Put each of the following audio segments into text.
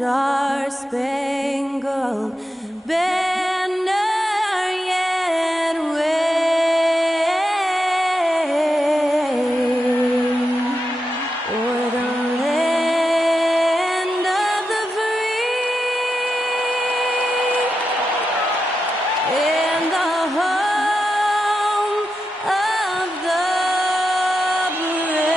star-spangled banner yet wave o'er the land of the free and the home of the brave.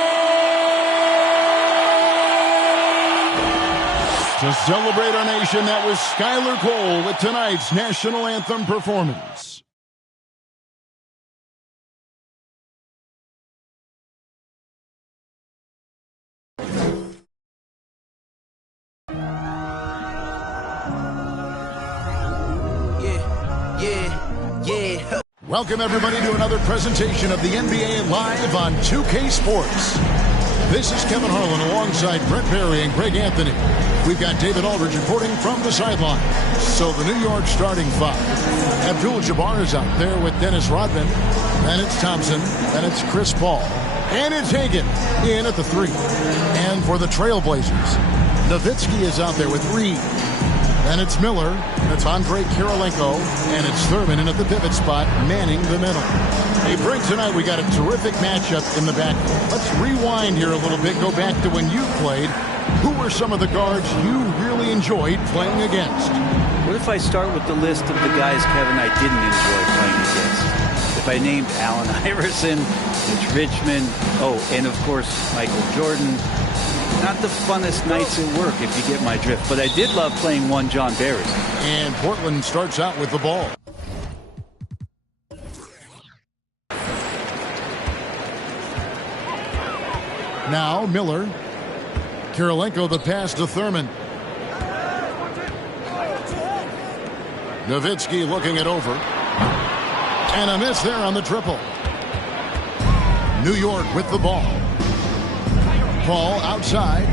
To celebrate our nation, that was Skylar Cole with tonight's national anthem performance. Yeah. Welcome everybody to another presentation of the NBA Live on 2K Sports. This is Kevin Harlan alongside Brett Perry and Greg Anthony. We've got David Aldridge reporting from the sideline. So the New York starting five. Abdul-Jabbar is out there with Dennis Rodman. Then it's Thompson. Then it's Chris Paul. And it's Hagan in at the three. And for the Trailblazers, Nowitzki is out there with Reed. Then it's Miller. It's Andre Kirilenko. And it's Thurman in at the pivot spot, manning the middle. Hey, Brent, tonight we got a terrific matchup in the back. Let's rewind here a little bit. Go back to when you played. Who were some of the guards you really enjoyed playing against? What if I start with the list of the guys, Kevin, I didn't enjoy playing against? If I named Allen Iverson, Mitch Richmond, and of course, Michael Jordan. Not the funnest nights at work, if you get my drift. But I did love playing one John Barry. And Portland starts out with the ball. Now Miller. Kirilenko the pass to Thurman. Nowitzki looking it over. And a miss there on the triple. New York with the ball. Paul outside.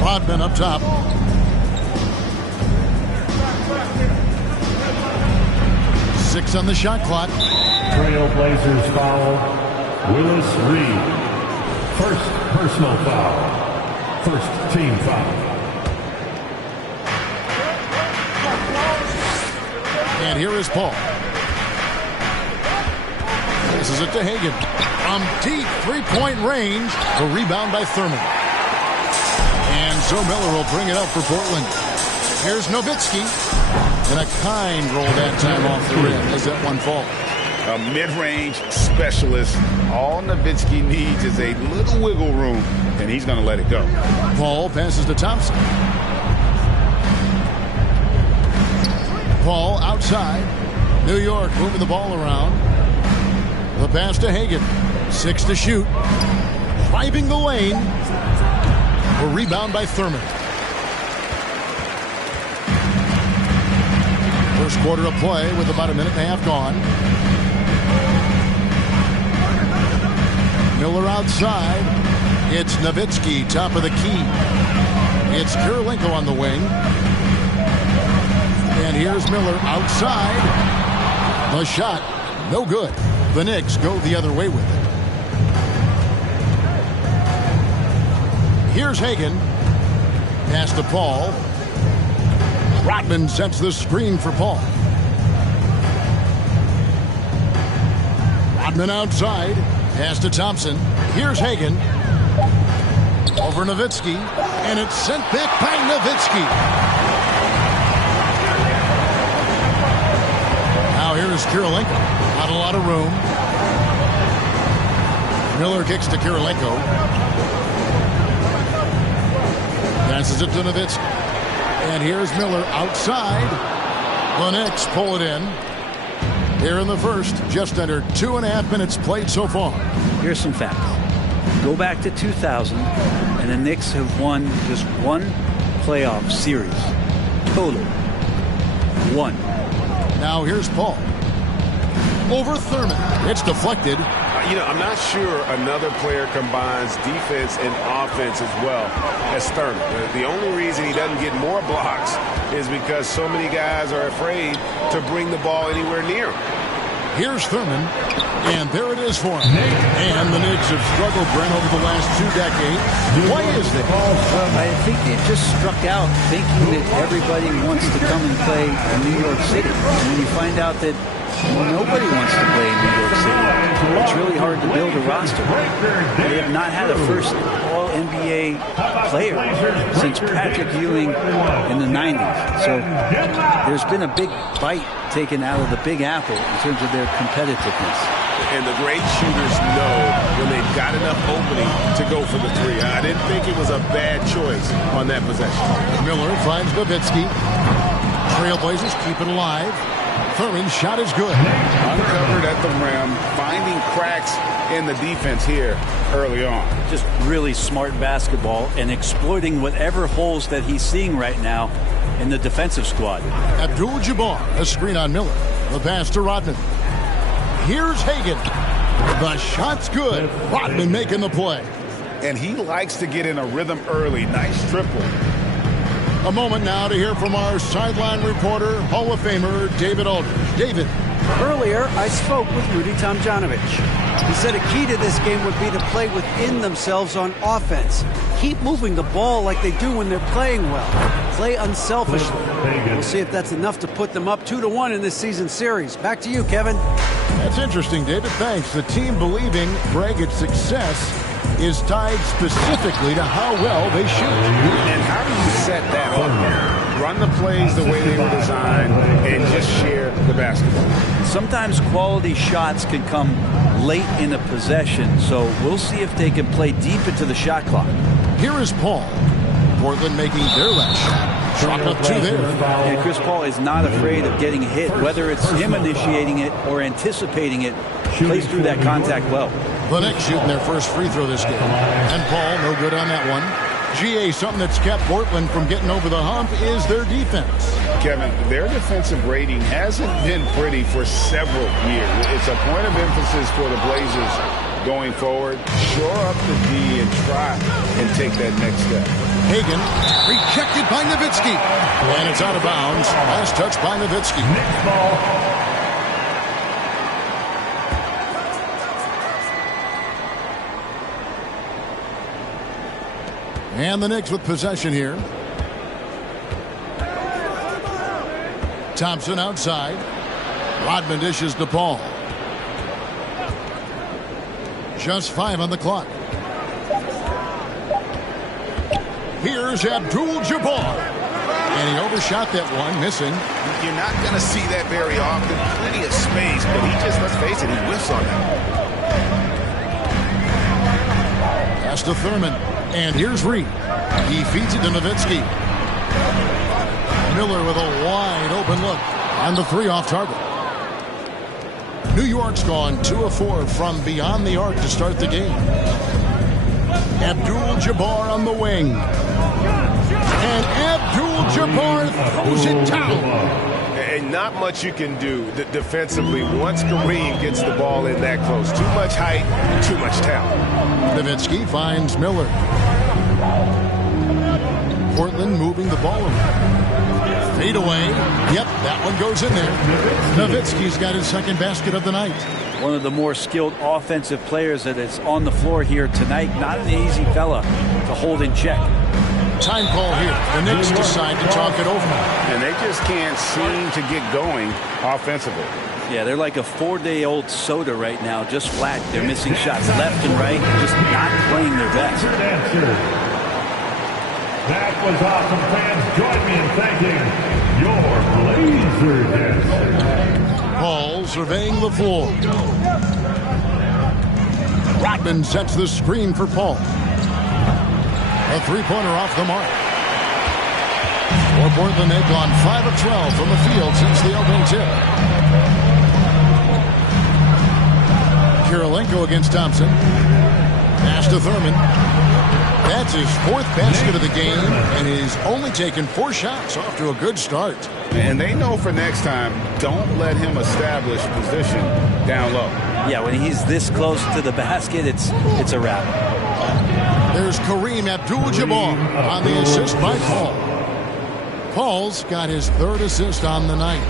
Rodman up top. Six on the shot clock. Trailblazers foul. Willis Reed. First personal foul. First team foul. And here is Paul. This is it to Hagan. From deep three-point range. The rebound by Thurman. And so Miller will bring it up for Portland. Here's Nowitzki. And a kind roll that time off the rim as that one falls. A mid-range specialist. All Nowitzki needs is a little wiggle room, and he's going to let it go. Paul passes to Thompson. Paul outside. New York moving the ball around. The pass to Hagan. 6 to shoot. Driving the lane. A rebound by Thurman. First quarter of play with about a minute and a half gone. Miller outside. It's Nowitzki, top of the key. It's Kirilenko on the wing. And here's Miller outside. The shot, no good. The Knicks go the other way with it. Here's Hagan. Pass to Paul. Rodman sets the screen for Paul. Rodman outside. Pass to Thompson. Here's Hagan. Over Nowitzki. And it's sent back by Nowitzki. Now here is Kirilenko. Not a lot of room. Miller kicks to Kirilenko. Passes it to Nowitzki. And here's Miller outside. The Knicks pull it in. Here in the first, just under 2.5 minutes played so far. Here's some facts. Go back to 2000, and the Knicks have won just one playoff series. Total. One. Now here's Paul. Over Thurman. It's deflected. I'm not sure another player combines defense and offense as well as Thurman. The only reason he doesn't get more blocks is because so many guys are afraid to bring the ball anywhere near him. Here's Thurman, and there it is for him. And the Knicks have struggled, Brent, over the last 2 decades. Why is that? I think they just struck out thinking that everybody wants to come and play in New York City. And when you find out that nobody wants to play in New York City, it's really hard to build a roster. They have not had a first All-NBA player since Patrick Ewing in the 90s. So there's been a big bite taken out of the Big Apple in terms of their competitiveness. And the great shooters know when they've got enough opening to go for the three. I didn't think it was a bad choice on that possession. Miller finds Nowitzki. Trailblazers keep it alive. Thurman's shot is good. Uncovered at the rim, finding cracks in the defense here early on. Just really smart basketball and exploiting whatever holes that he's seeing right now in the defensive squad. Abdul-Jabbar, a screen on Miller. The pass to Rodman. Here's Hagan. The shot's good. Rodman making the play. And he likes to get in a rhythm early. Nice triple. A moment now to hear from our sideline reporter, Hall of Famer David Aldridge. David. Earlier, I spoke with Rudy Tomjanovich. He said a key to this game would be to play within themselves on offense. Keep moving the ball like they do when they're playing well. Play unselfishly. We'll see if that's enough to put them up 2-1 in this season series. Back to you, Kevin. That's interesting, David. Thanks. The team believing Braggett's success is tied specifically to how well they shoot. And how do you set that up? Run the plays the way they were designed and just share the basketball. Sometimes quality shots can come late in a possession, so we'll see if they can play deep into the shot clock. Here is Paul. Portland making their last shot. Shot up 2 there. And Chris Paul is not afraid of getting hit, whether it's him initiating it or anticipating it. Plays through that contact well. The Knicks shooting their first free throw this game. And Paul, no good on that one. GA, something that's kept Portland from getting over the hump is their defense. Kevin, their defensive rating hasn't been pretty for several years. It's a point of emphasis for the Blazers going forward. Shore up the D and try and take that next step. Hagan rejected by Nowitzki. And it's out of bounds. Last touch by Nowitzki. Knicks ball. And the Knicks with possession here. Thompson outside. Rodman dishes to Paul. Just 5 on the clock. Here's Abdul-Jabbar. And he overshot that one, missing. You're not going to see that very often. Plenty of space, but he just, let's face it, he whiffs on that. Pass to Thurman. And here's Reed. He feeds it to Nowitzki. Miller with a wide open look. And the 3 off target. New York's gone 2 of 4 from beyond the arc to start the game. Abdul-Jabbar on the wing. And Abdul-Jabbar throws it down. And not much you can do defensively once Kareem gets the ball in that close. Too much height, too much talent. Nowitzki finds Miller. Portland moving the ball around. Fade away. Yep, that one goes in there. Nowitzki's got his second basket of the night. One of the more skilled offensive players that is on the floor here tonight. Not an easy fella to hold in check. Time call here. The Knicks decide to talk it over. And they just can't seem to get going offensively. Yeah, they're like a 4-day-old soda right now, just flat. They're missing shots left and right, just not playing their best. That was awesome, fans. Join me in thanking your Blazer dancer. Paul surveying the floor. Rodman sets the screen for Paul. A 3-pointer off the mark. For Portland, they've gone 5 of 12 from the field since the opening tip. Kirilenko against Thompson. Pass to Thurman. That's his 4th basket of the game, and he's only taken 4 shots. Off to a good start. And they know for next time, don't let him establish position down low. Yeah, when he's this close to the basket, it's a wrap. There's Kareem Abdul-Jabbar on the assist by Paul. Paul's got his 3rd assist on the night.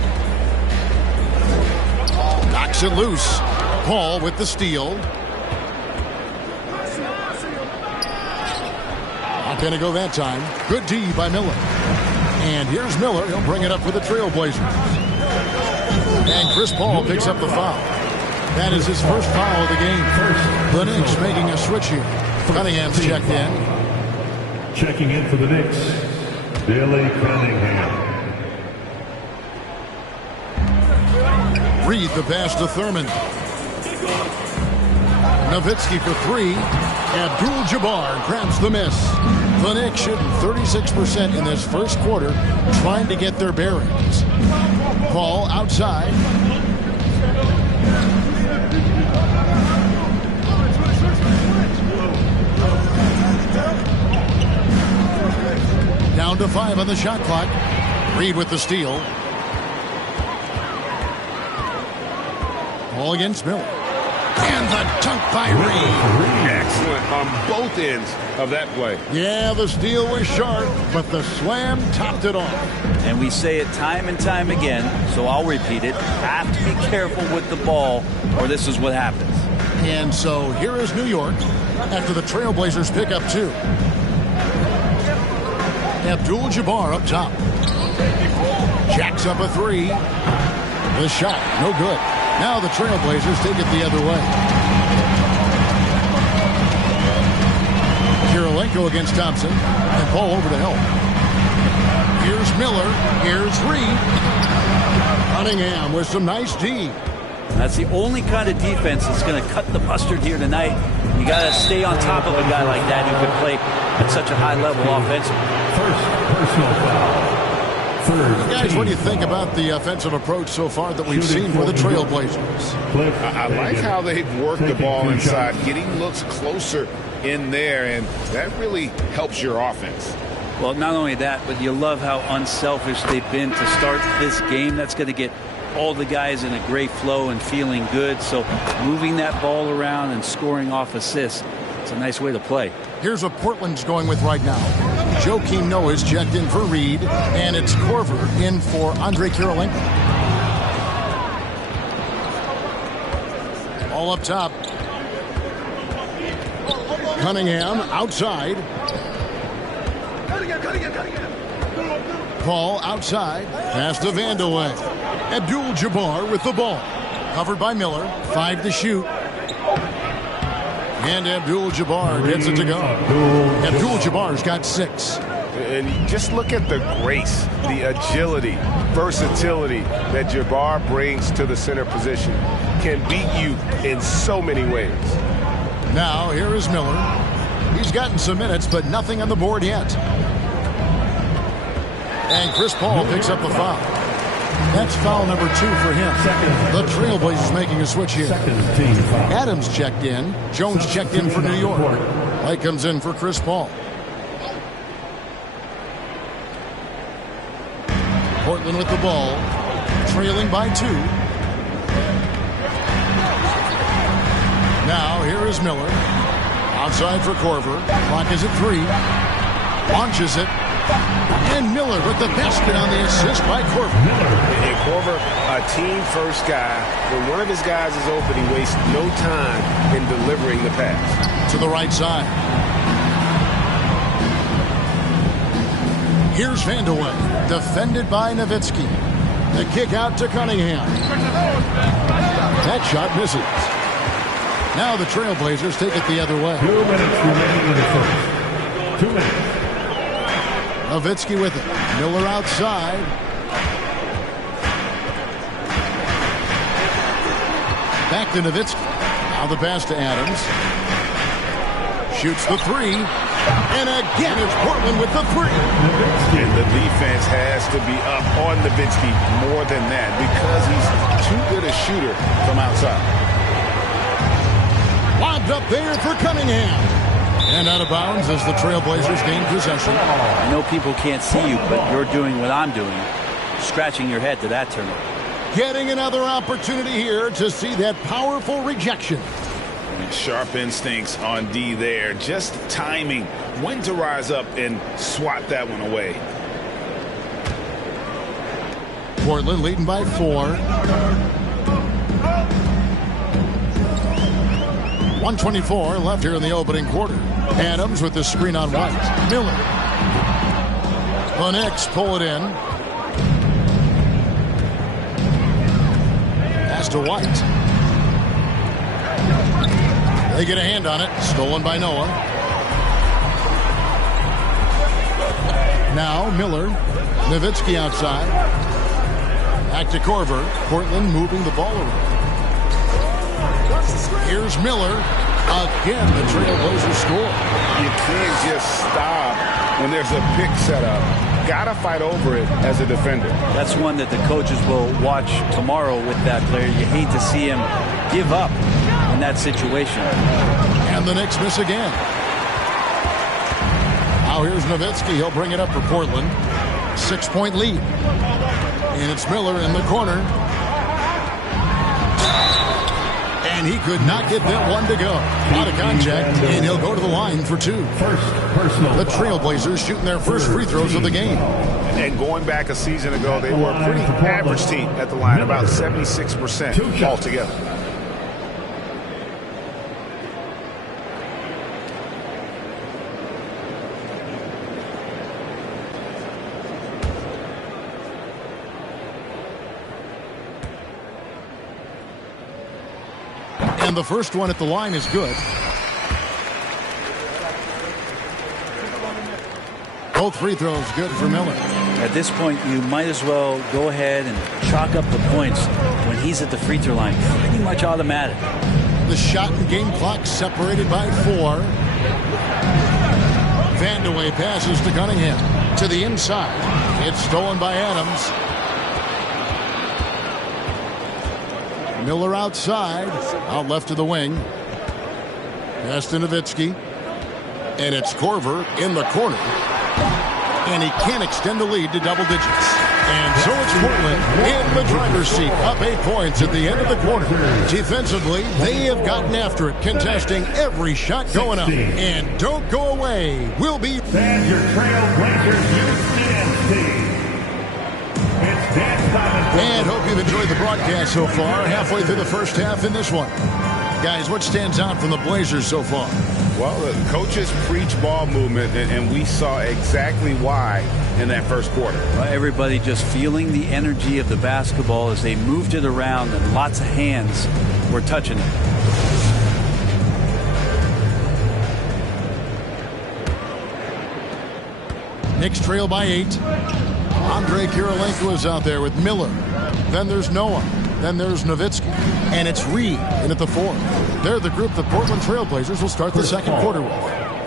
Knocks it loose. Paul with the steal. Not going to go that time. Good D by Miller. And here's Miller. He'll bring it up for the Trailblazers. And Chris Paul picks up the foul. That is his first foul of the game. The Knicks making a switch here. Cunningham's checked in. Checking in for the Knicks, Billy Cunningham. Reed the pass to Thurman. Nowitzki for three. Abdul-Jabbar grabs the miss. The Knicks shooting 36% in this first quarter, trying to get their bearings. Paul outside. Down to 5 on the shot clock. Reed with the steal. Ball against Miller. And the dunk by Reed. Excellent on both ends of that play. Yeah, the steal was sharp, but the slam topped it off. And we say it time and time again, so I'll repeat it. Have to be careful with the ball, or this is what happens. And so here is New York after the Trailblazers pick up 2. Abdul-Jabbar up top. Jacks up a 3. The shot, no good. Now the Trailblazers take it the other way. Kirilenko against Thompson. And Paul over to help. Here's Miller. Here's Reed. Cunningham with some nice D. That's the only kind of defense that's going to cut the mustard here tonight. You got to stay on top of a guy like that who can play at such a high level offensively. First personal foul. Guys, what do you think about the offensive approach so far that we've seen for the Trailblazers? I like how they've worked the ball inside, getting looks closer in there, and that really helps your offense. Well, not only that, but you love how unselfish they've been to start this game. That's going to get all the guys in a great flow and feeling good. So moving that ball around and scoring off assists, it's a nice way to play. Here's what Portland's going with right now. Joakim Noah's checked in for Reed, and it's Korver in for Andre Kirilenko. All up top. Cunningham outside. Paul outside. Pass to Vandeweghe. Abdul-Jabbar with the ball. Covered by Miller. 5 to shoot. And Abdul-Jabbar gets it to go. Abdul-Jabbar's got 6. And just look at the grace, the agility, versatility that Jabbar brings to the center position. Can beat you in so many ways. Now, here is Miller. He's gotten some minutes, but nothing on the board yet. And Chris Paul picks up the foul. That's foul number 2 for him. The Trailblazers making a switch here. Adams checked in. Jones checked in for New York. White comes in for Chris Paul. Portland with the ball. Trailing by 2. Now here is Miller. Outside for Korver. Clock is at 3. Launches it. And Miller with the basket on the assist by Korver. And Korver, a team-first guy. When one of his guys is open, he wastes no time in delivering the pass. To the right side. Here's Vandeweghe, defended by Nowitzki. The kick out to Cunningham. That shot misses. Now the Trailblazers take it the other way. 2 minutes remaining in the first. 2 minutes. Nowitzki with it. Miller outside. Back to Nowitzki. Now the pass to Adams. Shoots the 3. And again, it's Portland with the 3. And the defense has to be up on Nowitzki more than that because he's too good a shooter from outside. Lobbed up there for Cunningham. And out of bounds as the Trailblazers gain possession. I know people can't see you, but you're doing what I'm doing. Scratching your head to that turnover. Getting another opportunity here to see that powerful rejection. Sharp instincts on D there. Just timing when to rise up and swat that one away. Portland leading by 4. 1:24 left here in the opening quarter. Adams with the screen on White. Miller. The Knicks pull it in. Pass to White. They get a hand on it. Stolen by Noah. Now Miller. Nowitzki outside. Back to Korver. Portland moving the ball around. Here's Miller. Again, the Trailblazers score. You can't just stop when there's a pick set up. Gotta fight over it as a defender. That's one that the coaches will watch tomorrow with that player. You hate to see him give up in that situation. And the Knicks miss again. Now here's Nowitzki. He'll bring it up for Portland. 6-point lead. And it's Miller in the corner. And he could not get that one to go. Out of contact, and he'll go to the line for two. The Trailblazers shooting their first free throws of the game. And going back a season ago, they were a pretty average team at the line, about 76% altogether. And the first one at the line is good. Both free throws good for Miller. At this point, you might as well go ahead and chalk up the points when he's at the free throw line. Pretty much automatic. The shot and game clock separated by 4. Vandeweghe passes to Cunningham. To the inside. It's stolen by Adams. Miller outside. Out left to the wing. Pass to Nowitzki. And it's Korver in the corner. And he can't extend the lead to double digits. And so it's Portland in the driver's seat, up 8 points at the end of the quarter. Defensively, they have gotten after it, contesting every shot going up. And don't go away. We'll be... Stand your Trailblazers youth dance team. It's dance time. And hope you've enjoyed the broadcast so far. Halfway through the first half in this one. Guys, what stands out from the Blazers so far? Well, the coaches preach ball movement, and we saw exactly why in that first quarter. Everybody just feeling the energy of the basketball as they moved it around, and lots of hands were touching it. Knicks trail by 8. Andre Kirilenko is out there with Miller. Then there's Noah. Then there's Nowitzki. And it's Reed in at the 4th. They're the group the Portland Trailblazers will start the second quarter with.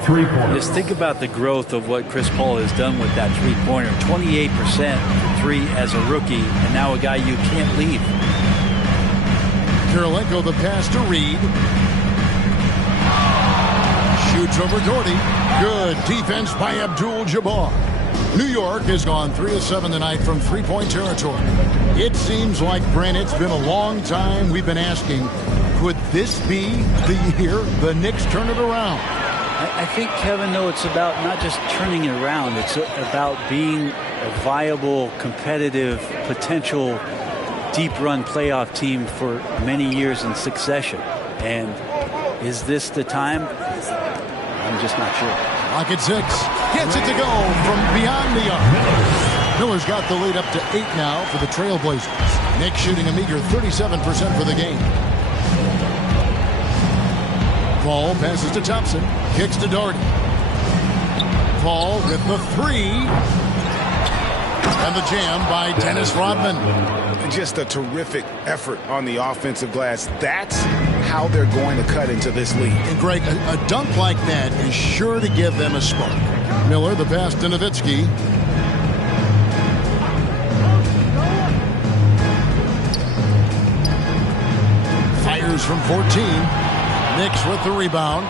3-pointer. Just think about the growth of what Chris Paul has done with that three-pointer. 28% from 3 as a rookie, and now a guy you can't leave. Kirilenko the pass to Reed. Shoots over Gordy. Good defense by Abdul-Jabbar. New York has gone 3 of 7 tonight from three-point territory. It seems like, Brent, it's been a long time we've been asking, could this be the year the Knicks turn it around? I think, Kevin, though, it's about not just turning it around. It's about being a viable, competitive, potential deep-run playoff team for many years in succession. And is this the time? I'm just not sure. Clock at 6. Gets it to go from beyond the arc. Miller's got the lead up to 8 now for the Trailblazers. Knicks shooting a meager 37% for the game. Paul passes to Thompson. Kicks to Doherty. Paul with the 3. And the jam by Dennis Rodman. Just a terrific effort on the offensive glass. That's how they're going to cut into this league. And Greg, a dunk like that is sure to give them a spark. Miller, the pass to Nowitzki. Fires from 14. Knicks with the rebound.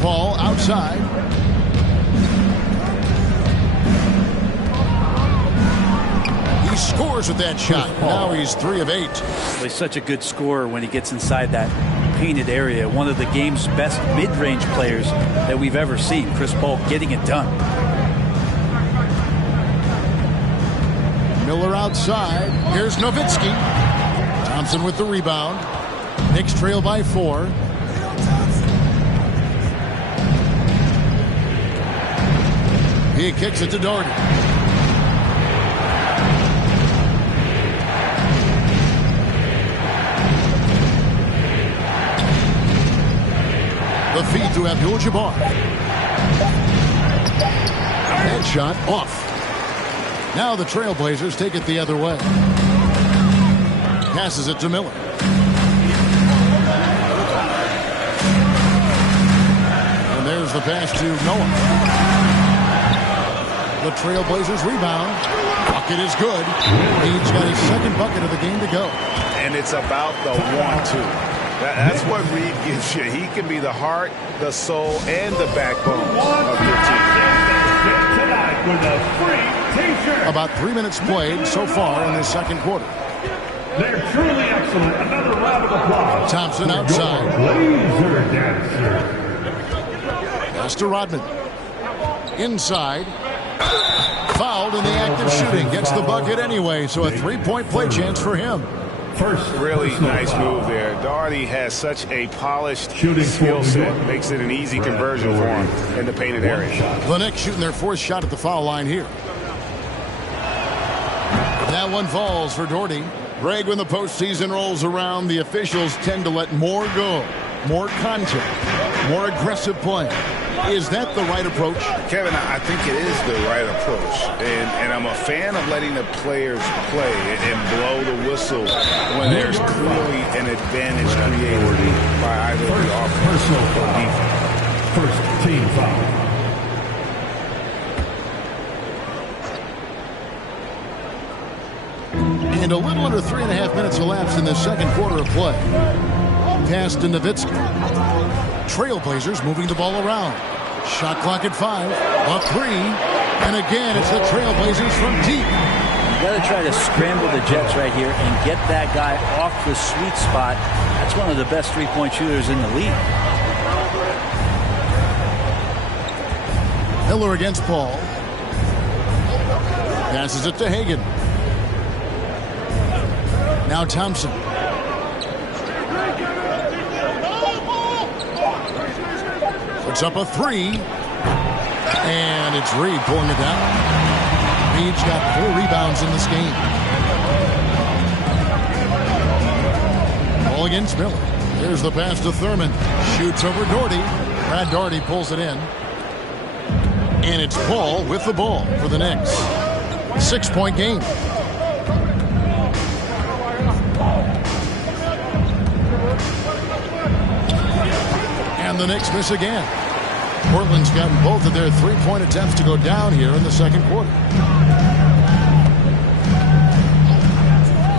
Paul outside. He scores with that shot. Now he's 3 of 8. He's such a good scorer when he gets inside that painted area. One of the game's best mid-range players that we've ever seen. Chris Paul getting it done. Miller outside. Here's Nowitzki. Thompson with the rebound. Knicks trail by 4. He kicks it to Doherty. The feed to Abdul-Jabbar. Headshot off. Now the Trailblazers take it the other way. Passes it to Miller. And there's the pass to Noah. The Trailblazers rebound. Bucket is good. He's got his second bucket of the game to go. And it's about the 1-2. That's what Reed gives you. He can be the heart, the soul, and the backbone of your team. About 3 minutes played so far in this second quarter. They're truly excellent. Another round of applause. Thompson outside. Blazer dancer. Pass to Rodman. Inside. Fouled in the act of shooting. Gets the bucket anyway, so a 3-point play chance for him. Really nice move there. Doherty has such a polished skill set. Makes it an easy conversion for him in the painted area. The Knicks shooting their 4th shot at the foul line here. That one falls for Doherty. Greg, when the postseason rolls around, the officials tend to let more go. More contact. More aggressive play. Is that the right approach? Kevin, I think it is the right approach. And I'm a fan of letting the players play and blow the whistle when there's clearly an advantage created by either the offense or defense. First team foul. And a little under 3.5 minutes elapsed in the second quarter of play. Pass to Nowitzki. Trailblazers moving the ball around. Shot clock at 5. A 3. And again, it's the Trailblazers from deep. You got to try to scramble the Jets right here and get that guy off the sweet spot. That's one of the best 3-point shooters in the league. Miller against Paul. Passes it to Hagan. Now Thompson. Puts up a 3. And it's Reed pulling it down. Reed's got 4 rebounds in this game. Ball against Miller. There's the pass to Thurman. Shoots over Doherty. Brad Doherty pulls it in. And it's Paul with the ball for the Knicks. 6-point game. And the Knicks miss again. Portland's gotten both of their 3-point attempts to go down here in the second quarter.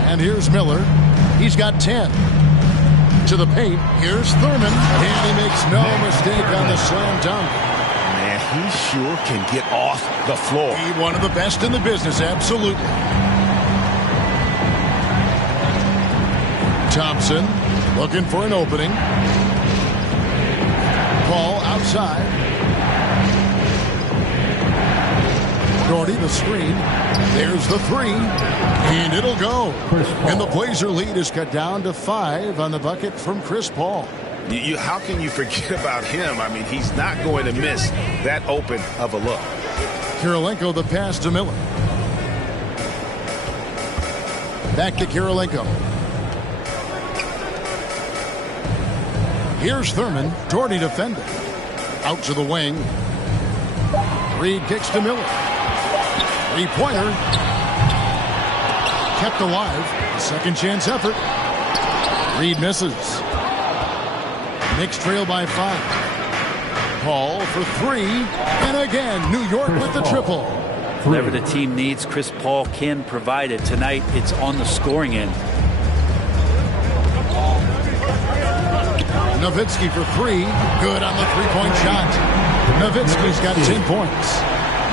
And here's Miller. He's got 10. To the paint. Here's Thurman. And he makes no mistake on the slam dunk. Man, he sure can get off the floor. He's one of the best in the business, absolutely. Thompson looking for an opening. Ball outside. Doherty the screen. There's the 3. And it'll go. And the Blazer lead is cut down to 5 on the bucket from Chris Paul. How can you forget about him? I mean, he's not going to miss that open of a look. Kirilenko the pass to Miller. Back to Kirilenko. Here's Thurman. Doherty defending. Out to the wing. Reed kicks to Miller. 3-pointer. Kept alive. A second chance effort. Reed misses. Knicks trail by 5. Paul for 3. And again, New York with the triple. Whatever the team needs, Chris Paul can provide it. Tonight, it's on the scoring end. Nowitzki for 3. Good on the 3-point shot. Nowitzki's got 10 points.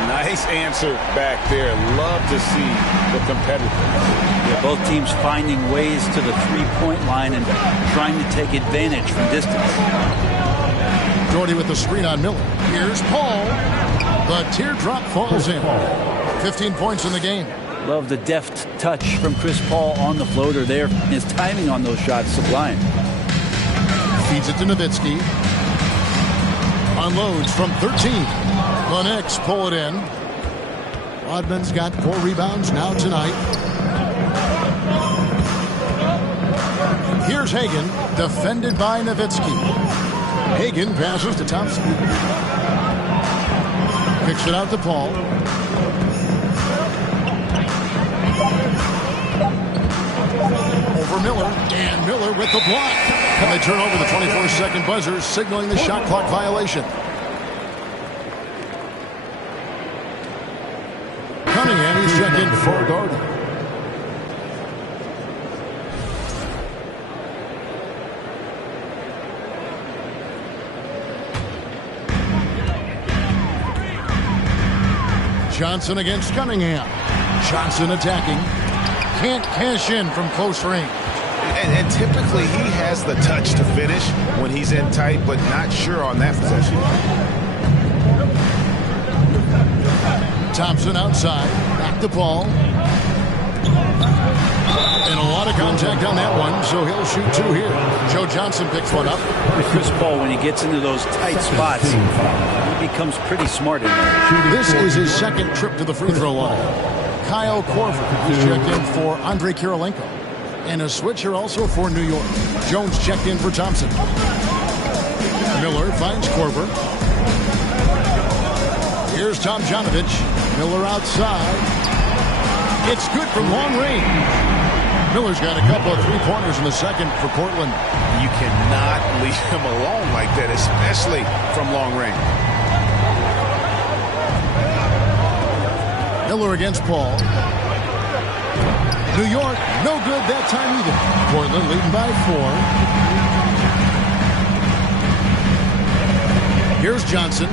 Nice answer back there. Love to see the competitiveness. Yeah, both teams finding ways to the 3-point line and trying to take advantage from distance. Doherty with the screen on Miller. Here's Paul. The teardrop falls in. 15 points in the game. Love the deft touch from Chris Paul on the floater there. His timing on those shots sublime. Feeds it to Nowitzki. Unloads from 13. The Knicks pull it in. Rodman's got 4 rebounds now tonight. Here's Hagan, defended by Nowitzki. Hagan passes to Thompson. Kicks it out to Paul. Over Miller, and Miller with the block. And they turn over the 24-second buzzer, signaling the shot clock violation. Cunningham, he's checked in for Gordon. Johnson against Cunningham. Johnson attacking. Can't cash in from close range. And typically he has the touch to finish when he's in tight, but not sure on that possession. Thompson outside. Back to Paul. And a lot of contact on that one, so he'll shoot 2 here. Joe Johnson picks one up. With Chris Paul, when he gets into those tight spots, he becomes pretty smart in there. This is his second trip to the free throw line. Kyle Korver, who's checked in for Andrei Kirilenko. And a switcher also for New York. Jones checked in for Thompson. Miller finds Korver. Here's Tomjanovich. Miller outside. It's good from long range. Miller's got a couple of 3-pointers in the second for Portland. You cannot leave him alone like that, especially from long range. Miller against Paul. New York, no good that time either. Portland leading by 4. Here's Johnson.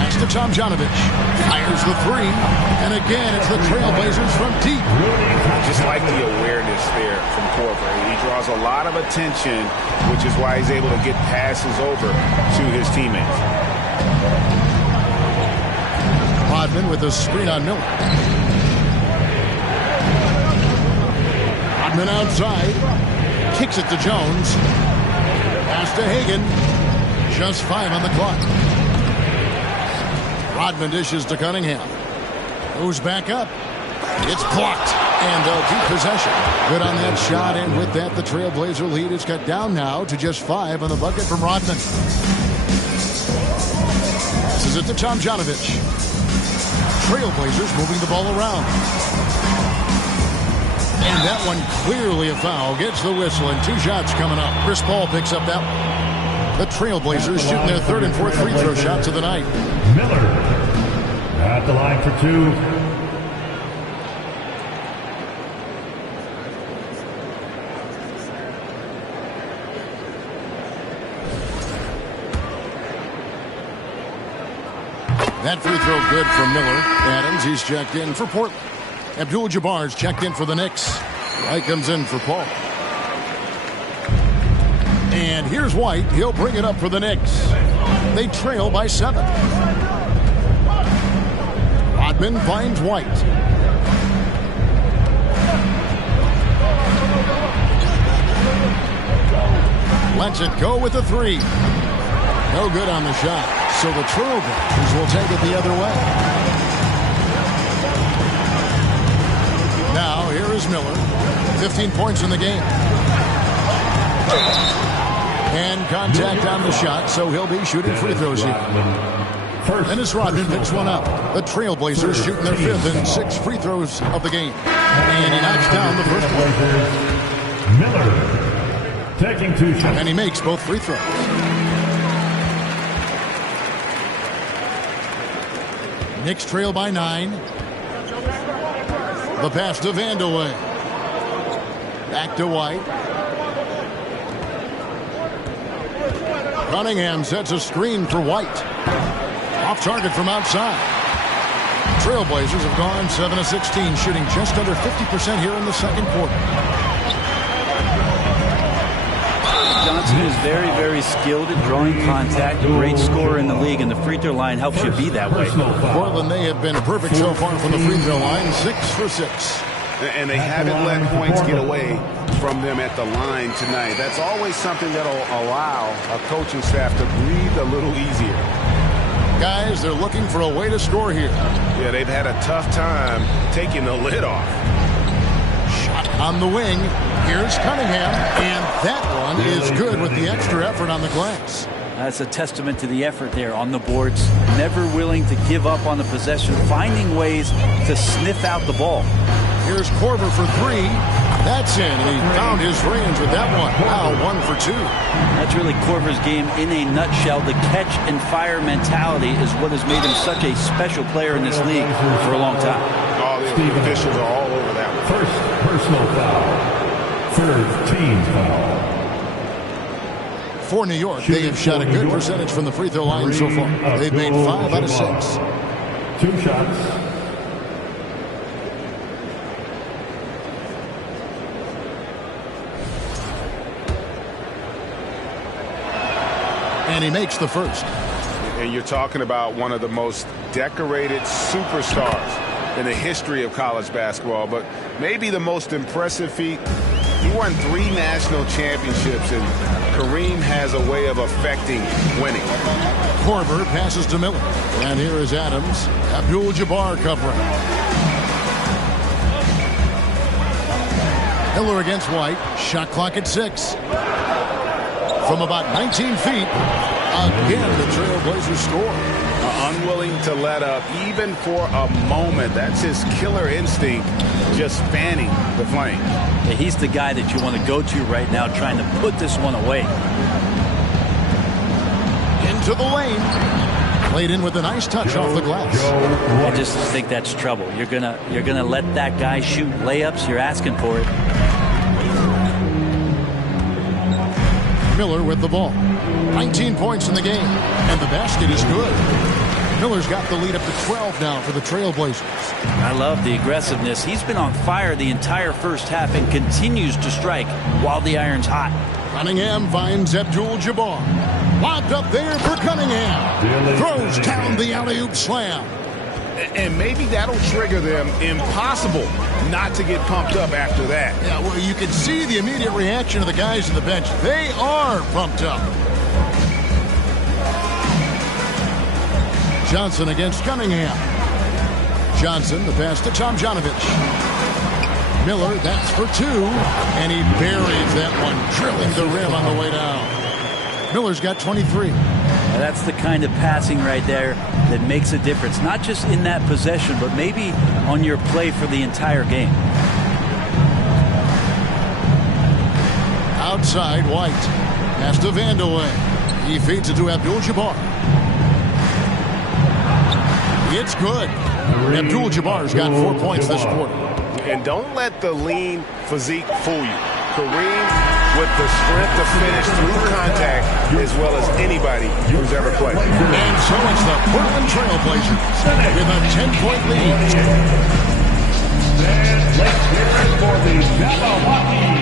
Pass to Tomjanovich. Fires the 3. And again, it's the Trailblazers from deep. Just like the awareness there from Korver. He draws a lot of attention, which is why he's able to get passes over to his teammates. Rodman with a screen on Miller. Rodman outside. Kicks it to Jones. Pass to Hagan. Just 5 on the clock. Rodman dishes to Cunningham. Goes back up. It's blocked. And they'll keep possession. Good on that shot. And with that, the Trailblazer lead is cut down now to just 5 on the bucket from Rodman. Passes it to Tomjanovich. Trailblazers moving the ball around. And that one clearly a foul. Gets the whistle and 2 shots coming up. Chris Paul picks up that one. The Trailblazers shooting their 3rd and 4th free throw shots of the night. Miller at the line for 2. That free throw good from Miller. Adams, he's checked in for Portland. Abdul-Jabbar's checked in for the Knicks. White comes in for Paul. And here's White. He'll bring it up for the Knicks. They trail by 7. Rodman finds White. Lets it go with the 3. No good on the shot. So the Trailblazers will take it the other way. Now, here is Miller. 15 points in the game. And contact on the shot, so he'll be shooting free throws here. Dennis Rodman picks one up. The Trailblazers shooting their 5th and 6th free throws of the game. And he knocks down the first one. Miller taking 2 shots. And he makes both free throws. Knicks trail by 9. The pass to Vandeweghe. Back to White. Cunningham sets a screen for White. Off target from outside. Trailblazers have gone 7 of 16, shooting just under 50% here in the second quarter. Johnson is very, very skilled at drawing contact, great scorer in the league, and the free throw line helps you be that way. Portland, they have been perfect so far from the free throw line, 6 for 6. And they haven't let points get away from them at the line tonight. That's always something that'll allow a coaching staff to breathe a little easier. Guys, they're looking for a way to score here. Yeah, they've had a tough time taking the lid off. Shot on the wing. Here's Cunningham, and that one is good with the extra effort on the glass. That's a testament to the effort there on the boards. Never willing to give up on the possession, finding ways to sniff out the ball. Here's Korver for 3. That's in, and he found his range with that one. Wow, 1 for 2. That's really Korver's game in a nutshell. The catch and fire mentality is what has made him such a special player in this league for a long time. All the officials are all over that one. First personal foul. Third team foul. For New York, they have shot a good percentage from the free throw line so far. They've made 5 out of 6. 2 shots. And he makes the first. And you're talking about one of the most decorated superstars in the history of college basketball, but maybe the most impressive feat. He won 3 national championships, and Kareem has a way of affecting winning. Korver passes to Miller. And here is Adams. Abdul-Jabbar covering. Miller against White. Shot clock at 6. From about 19 feet, again, the Trailblazers score. Unwilling to let up, even for a moment. That's his killer instinct, just fanning the flame. Yeah, he's the guy that you want to go to right now, trying to put this one away. Into the lane. Played in with a nice touch off the glass. I just think that's trouble. You're gonna let that guy shoot layups. You're asking for it. Miller with the ball. 19 points in the game, and the basket is good. Miller's got the lead up to 12 now for the Trailblazers. I love the aggressiveness. He's been on fire the entire first half and continues to strike while the iron's hot. Cunningham finds Abdul-Jabbar. Lobbed up there for Cunningham. Throws down the alley-oop slam. And maybe that'll trigger them. Impossible not to get pumped up after that. Yeah, well, you can see the immediate reaction of the guys on the bench. They are pumped up. Johnson against Cunningham. Johnson, the pass to Tomjanovich. Miller, that's for 2. And he buries that one, drilling the rim on the way down. Miller's got 23. Now that's the kind of passing right there that makes a difference. Not just in that possession, but maybe on your play for the entire game. Outside, White. Pass to Vandeweghe. He feeds it to Abdul-Jabbar. It's good. Abdul-Jabbar's got 4 points this quarter. And don't let the lean physique fool you. Kareem with the strength to finish through contact as well as anybody who's ever played. And so it's the Portland Trailblazers with a 10-point lead. And let's hear it for the Jabberwocky.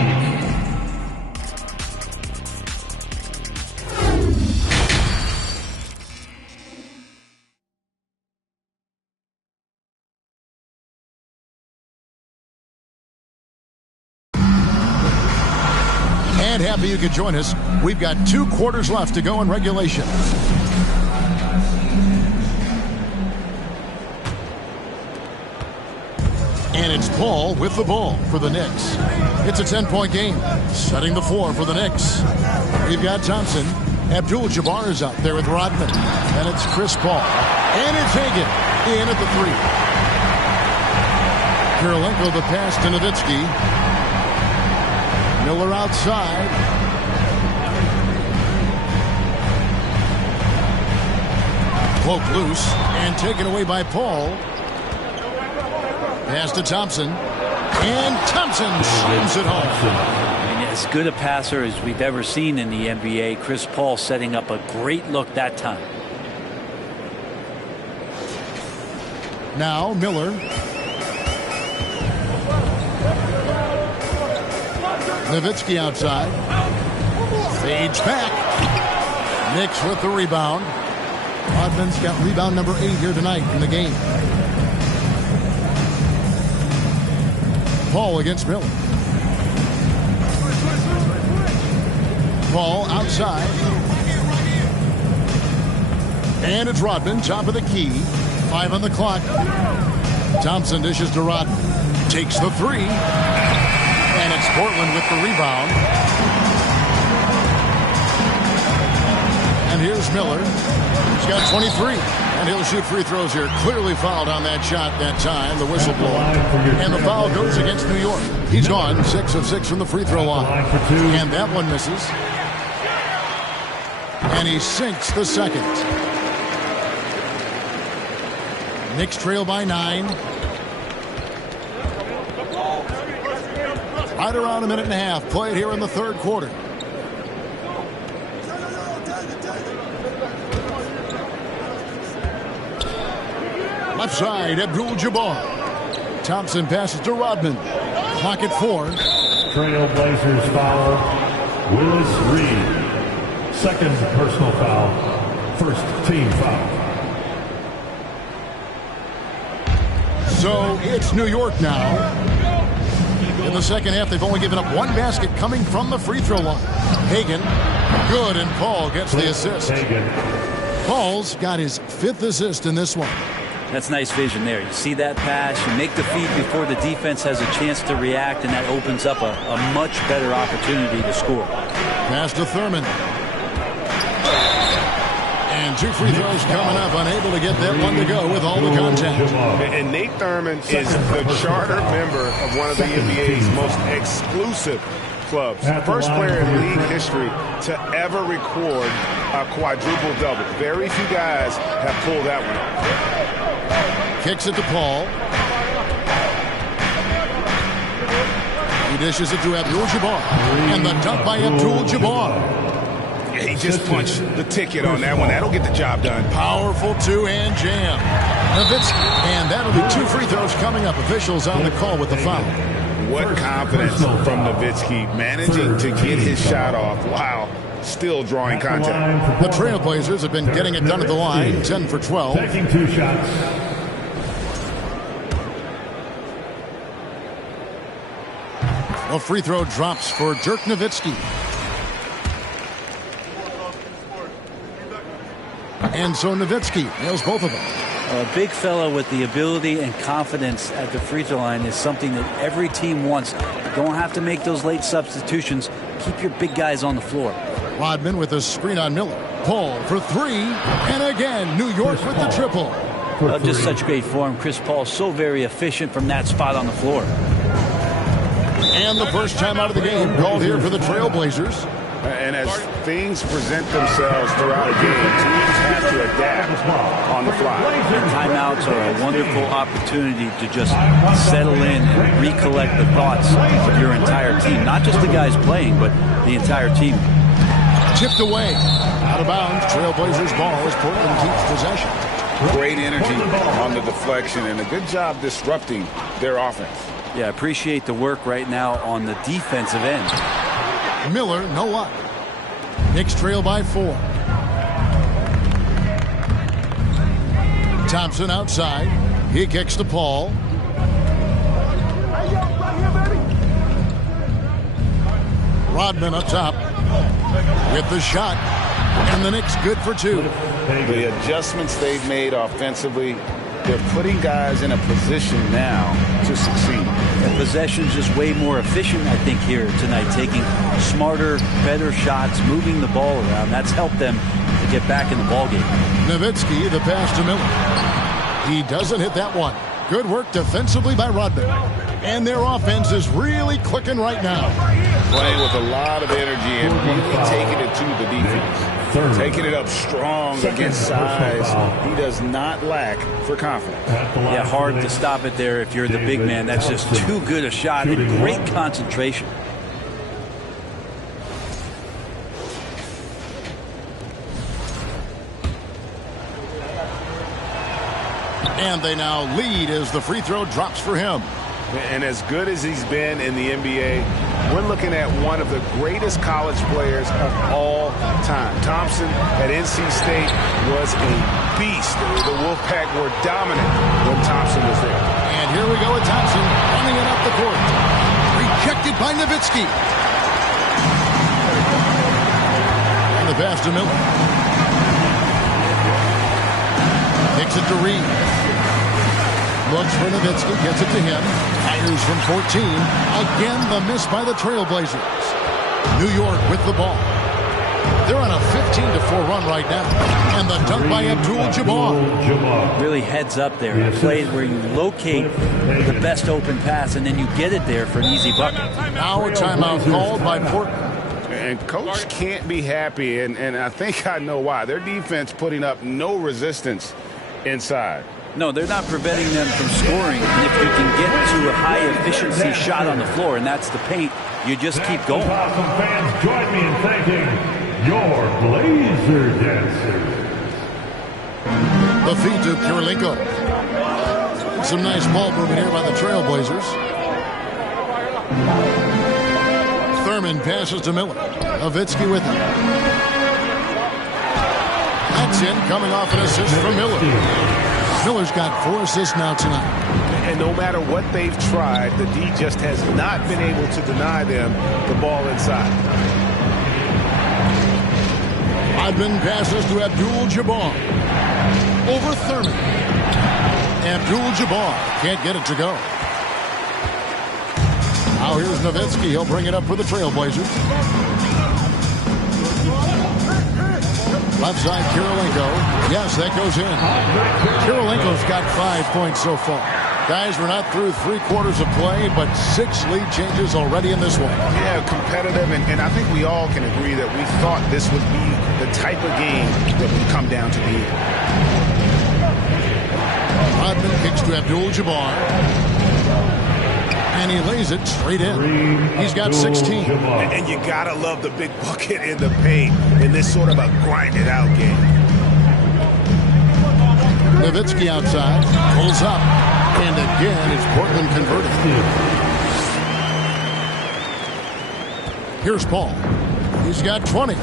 And happy you could join us. We've got 2 quarters left to go in regulation. And it's Paul with the ball for the Knicks. It's a 10-point game, setting the floor for the Knicks. We've got Thompson. Abdul-Jabbar is out there with Rodman. And it's Chris Paul. And it's Hagan in at the 3. Kirilenko the pass to Nowitzki. Miller outside. Cloak loose and taken away by Paul. Pass to Thompson. And Thompson slams it home. I mean, as good a passer as we've ever seen in the NBA. Chris Paul setting up a great look that time. Now Miller. Nowitzki outside. Fades back. Knicks with the rebound. Rodman's got rebound number 8 here tonight in the game. Paul against Miller. Paul outside. And it's Rodman, top of the key. 5 on the clock. Thompson dishes to Rodman. Takes the 3. And it's Portland with the rebound. And here's Miller. He's got 23. And he'll shoot free throws here. Clearly fouled on that shot that time. The whistle blown. And the foul goes against New York. He's gone 6 of 6 from the free throw line. And that one misses. And he sinks the second. Knicks trail by 9. Right around a minute and a half played here in the third quarter. Left side, Abdul-Jabbar. Thompson passes to Rodman. Clock at 4. Trailblazers foul. Willis Reed. Second personal foul. First team foul. So it's New York now. In the second half, they've only given up 1 basket coming from the free throw line. Hagan, good, and Paul gets the assist. Paul's got his 5th assist in this one. That's nice vision there. You see that pass, you make the feed before the defense has a chance to react, and that opens up a much better opportunity to score. Pass to Thurman. And 2 free throws coming up, unable to get that one to go with all the contact. And Nate Thurman is the charter member of one of the NBA's most exclusive clubs. First player in league history to ever record a quadruple double. Very few guys have pulled that one off. Kicks it to Paul. He dishes it to Abdul-Jabbar. And the dunk by Abdul-Jabbar. He just punched the ticket on that one. That'll get the job done. Powerful 2-hand jam. And that'll be 2 free throws coming up. Officials on the call with the foul. What confidence from Nowitzki, managing to get his shot off while still drawing contact. The Trailblazers have been getting it done at the line. 10 for 12. Taking 2 shots. A free throw drops for Dirk Nowitzki. And so Nowitzki nails both of them. A big fella with the ability and confidence at the free throw line is something that every team wants. You don't have to make those late substitutions. Keep your big guys on the floor. Rodman with a screen on Miller. Paul for 3. And again, New York with the triple. Just such great form. Chris Paul so very efficient from that spot on the floor. And the first time out of the game called here for the Trailblazers. And as things present themselves throughout a game, teams have to adapt on the fly. And timeouts are a wonderful opportunity to just settle in and recollect the thoughts of your entire team. Not just the guys playing, but the entire team. Tipped away. Out of bounds. Trailblazers ball as Portland keeps possession. Great energy on the deflection and a good job disrupting their offense. Yeah, appreciate the work right now on the defensive end. Miller, no luck. Knicks trail by 4. Thompson outside. He kicks to Paul. Rodman up top with the shot. And the Knicks good for 2. The adjustments they've made offensively, they're putting guys in a position now to succeed. The possession's just way more efficient, I think, here tonight. Taking smarter, better shots, moving the ball around. That's helped them to get back in the ballgame. Nowitzki, the pass to Miller. He doesn't hit that one. Good work defensively by Rodman. And their offense is really clicking right now. Playing with a lot of energy and really taking it to the defense. Taking it up strong against size. He does not lack for confidence. Yeah, hard to stop it there if you're the big man. That's just too good a shot and great concentration. And they now lead as the free throw drops for him. And as good as he's been in the NBA, we're looking at one of the greatest college players of all time. Thompson at NC State was a beast. The Wolfpack were dominant when Thompson was there. And here we go with Thompson running it up the court. Rejected by Nowitzki. And the pass to Miller. Kicks it to Reed. Looks for Nowitzki, gets it to him. Fires from 14. Again, the miss by the Trailblazers. New York with the ball. They're on a 15-4 run right now. And the dunk by Abdul-Jabbar. Really heads up there. A play where you locate the best open pass, and then you get it there for an easy bucket. Now a timeout called by Portland. And Coach can't be happy, and I think I know why. Their defense putting up no resistance inside. No, they're not preventing them from scoring. And if you can get to a high-efficiency shot on the floor, and that's the paint, you just keep going. Awesome fans, join me in thanking your Blazer dancers. The feet to Kirilenko. Some nice ball movement here by the Trailblazers. Thurman passes to Miller. Nowitzki with him. That's in, coming off an assist from Miller. Miller's got 4 assists now tonight. And no matter what they've tried, the D just has not been able to deny them the ball inside. Rodman passes to Abdul-Jabbar. Over Thurman. Abdul-Jabbar can't get it to go. Now here's Nowitzki. He'll bring it up for the Trailblazers. Left side, Kirilenko. Yes, that goes in. Kirilenko's got 5 points so far. Guys, we're not through 3/4 of play, but 6 lead changes already in this one. Yeah, competitive, and I think we all can agree that we thought this would be the type of game that would come down to the end. Rodman kicks to Abdul-Jabbar. And he lays it straight in. He's got 16. And you gotta love the big bucket in the paint in this sort of a grinded-out game. Nowitzki outside, pulls up, and again it's Portland converted. Here's Paul. He's got 20.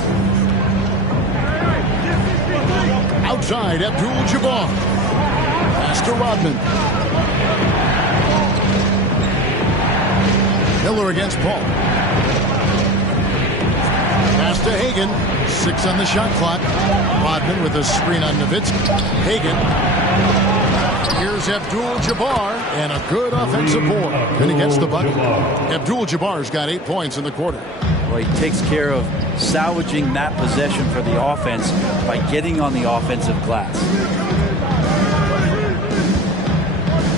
Outside, Abdul-Jabbar. Pass to Rodman. Miller against Paul. Pass to Hagan. 6 on the shot clock. Rodman with a screen on Nowitzki. Hagan. Here's Abdul-Jabbar. And a good offensive board. And he gets the bucket. Abdul-Jabbar's got 8 points in the quarter. Well, he takes care of salvaging that possession for the offense by getting on the offensive glass.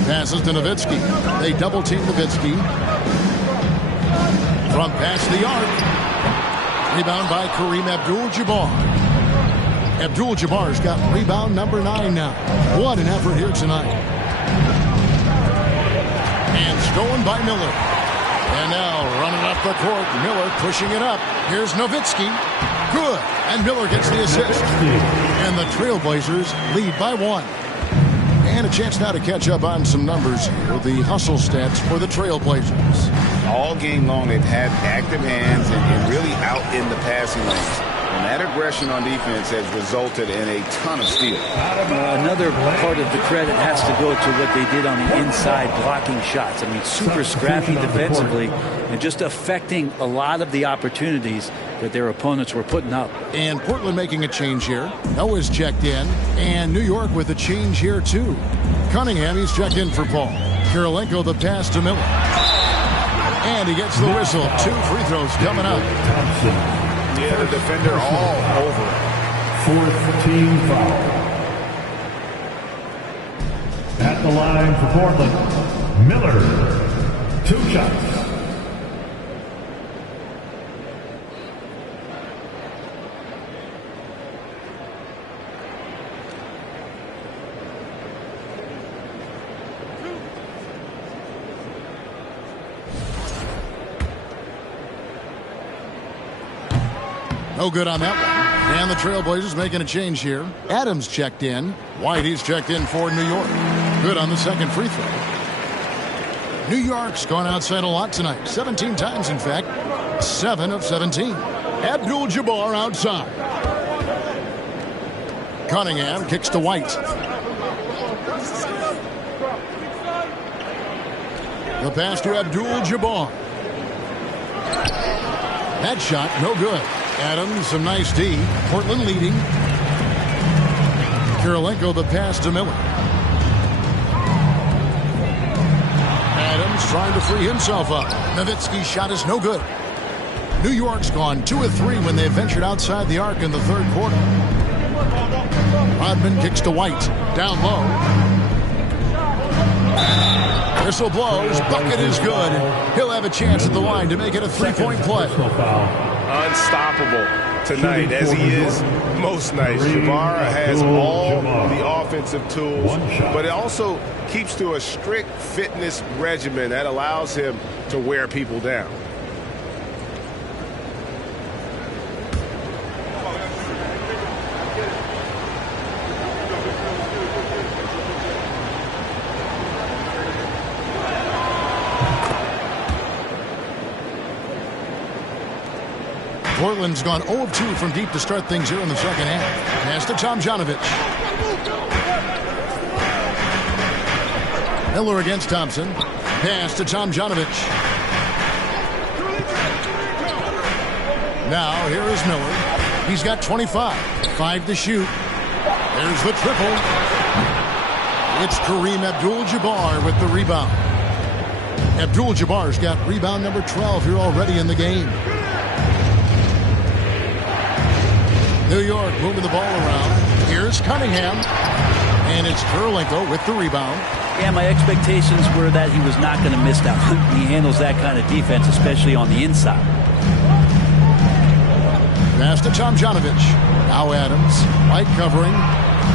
Passes to Nowitzki. They double-team Nowitzki. From past the arc. Rebound by Kareem Abdul-Jabbar. Abdul-Jabbar's got rebound number 9 now. What an effort here tonight. And stolen by Miller. And now running up the court. Miller pushing it up. Here's Nowitzki. Good. And Miller gets the assist. And the Trailblazers lead by 1. And a chance now to catch up on some numbers here. The hustle stats for the Trailblazers. All game long, they've had active hands and really out in the passing lanes. And that aggression on defense has resulted in a ton of steals. Another part of the credit has to go to what they did on the inside, blocking shots. I mean, super scrappy defensively and just affecting a lot of the opportunities that their opponents were putting up. And Portland making a change here. Noah's checked in. And New York with a change here, too. Cunningham, he's checked in for Paul. Kirilenko, the pass to Miller. And he gets the whistle. 2 free throws coming up. Yeah, the defender all over. 4th team foul. At the line for Portland, Miller. 2 shots. No good on that one. And the Trailblazers making a change here. Adams checked in. White, he's checked in for New York. Good on the second free throw. New York's gone outside a lot tonight. 17 times, in fact. 7 of 17. Abdul-Jabbar outside. Cunningham kicks to White. The pass to Abdul-Jabbar. That shot, no good. Adams, some nice D. Portland leading. Kirilenko, the pass to Miller. Adams trying to free himself up. Nowitzki's shot is no good. New York's gone 2 of 3 when they ventured outside the arc in the third quarter. Rodman kicks to White. Down low. Whistle blows. Bucket is good. He'll have a chance at the line to make it a 3-point play. Unstoppable tonight, as he is most nights. Jabbar has all the offensive tools, but it also keeps to a strict fitness regimen that allows him to wear people down. Portland's gone 0 of 2 from deep to start things here in the second half. Pass to Tomjanovich. Miller against Thompson. Pass to Tomjanovich. Now here is Miller. He's got 25. 5 to shoot. There's the triple. It's Kareem Abdul-Jabbar with the rebound. Abdul-Jabbar's got rebound number 12 here already in the game. New York moving the ball around. Here's Cunningham. And it's Kirilenko with the rebound. Yeah, my expectations were that he was not going to miss that one. He handles that kind of defense, especially on the inside. Pass to Tomjanovich. Now Adams. White covering.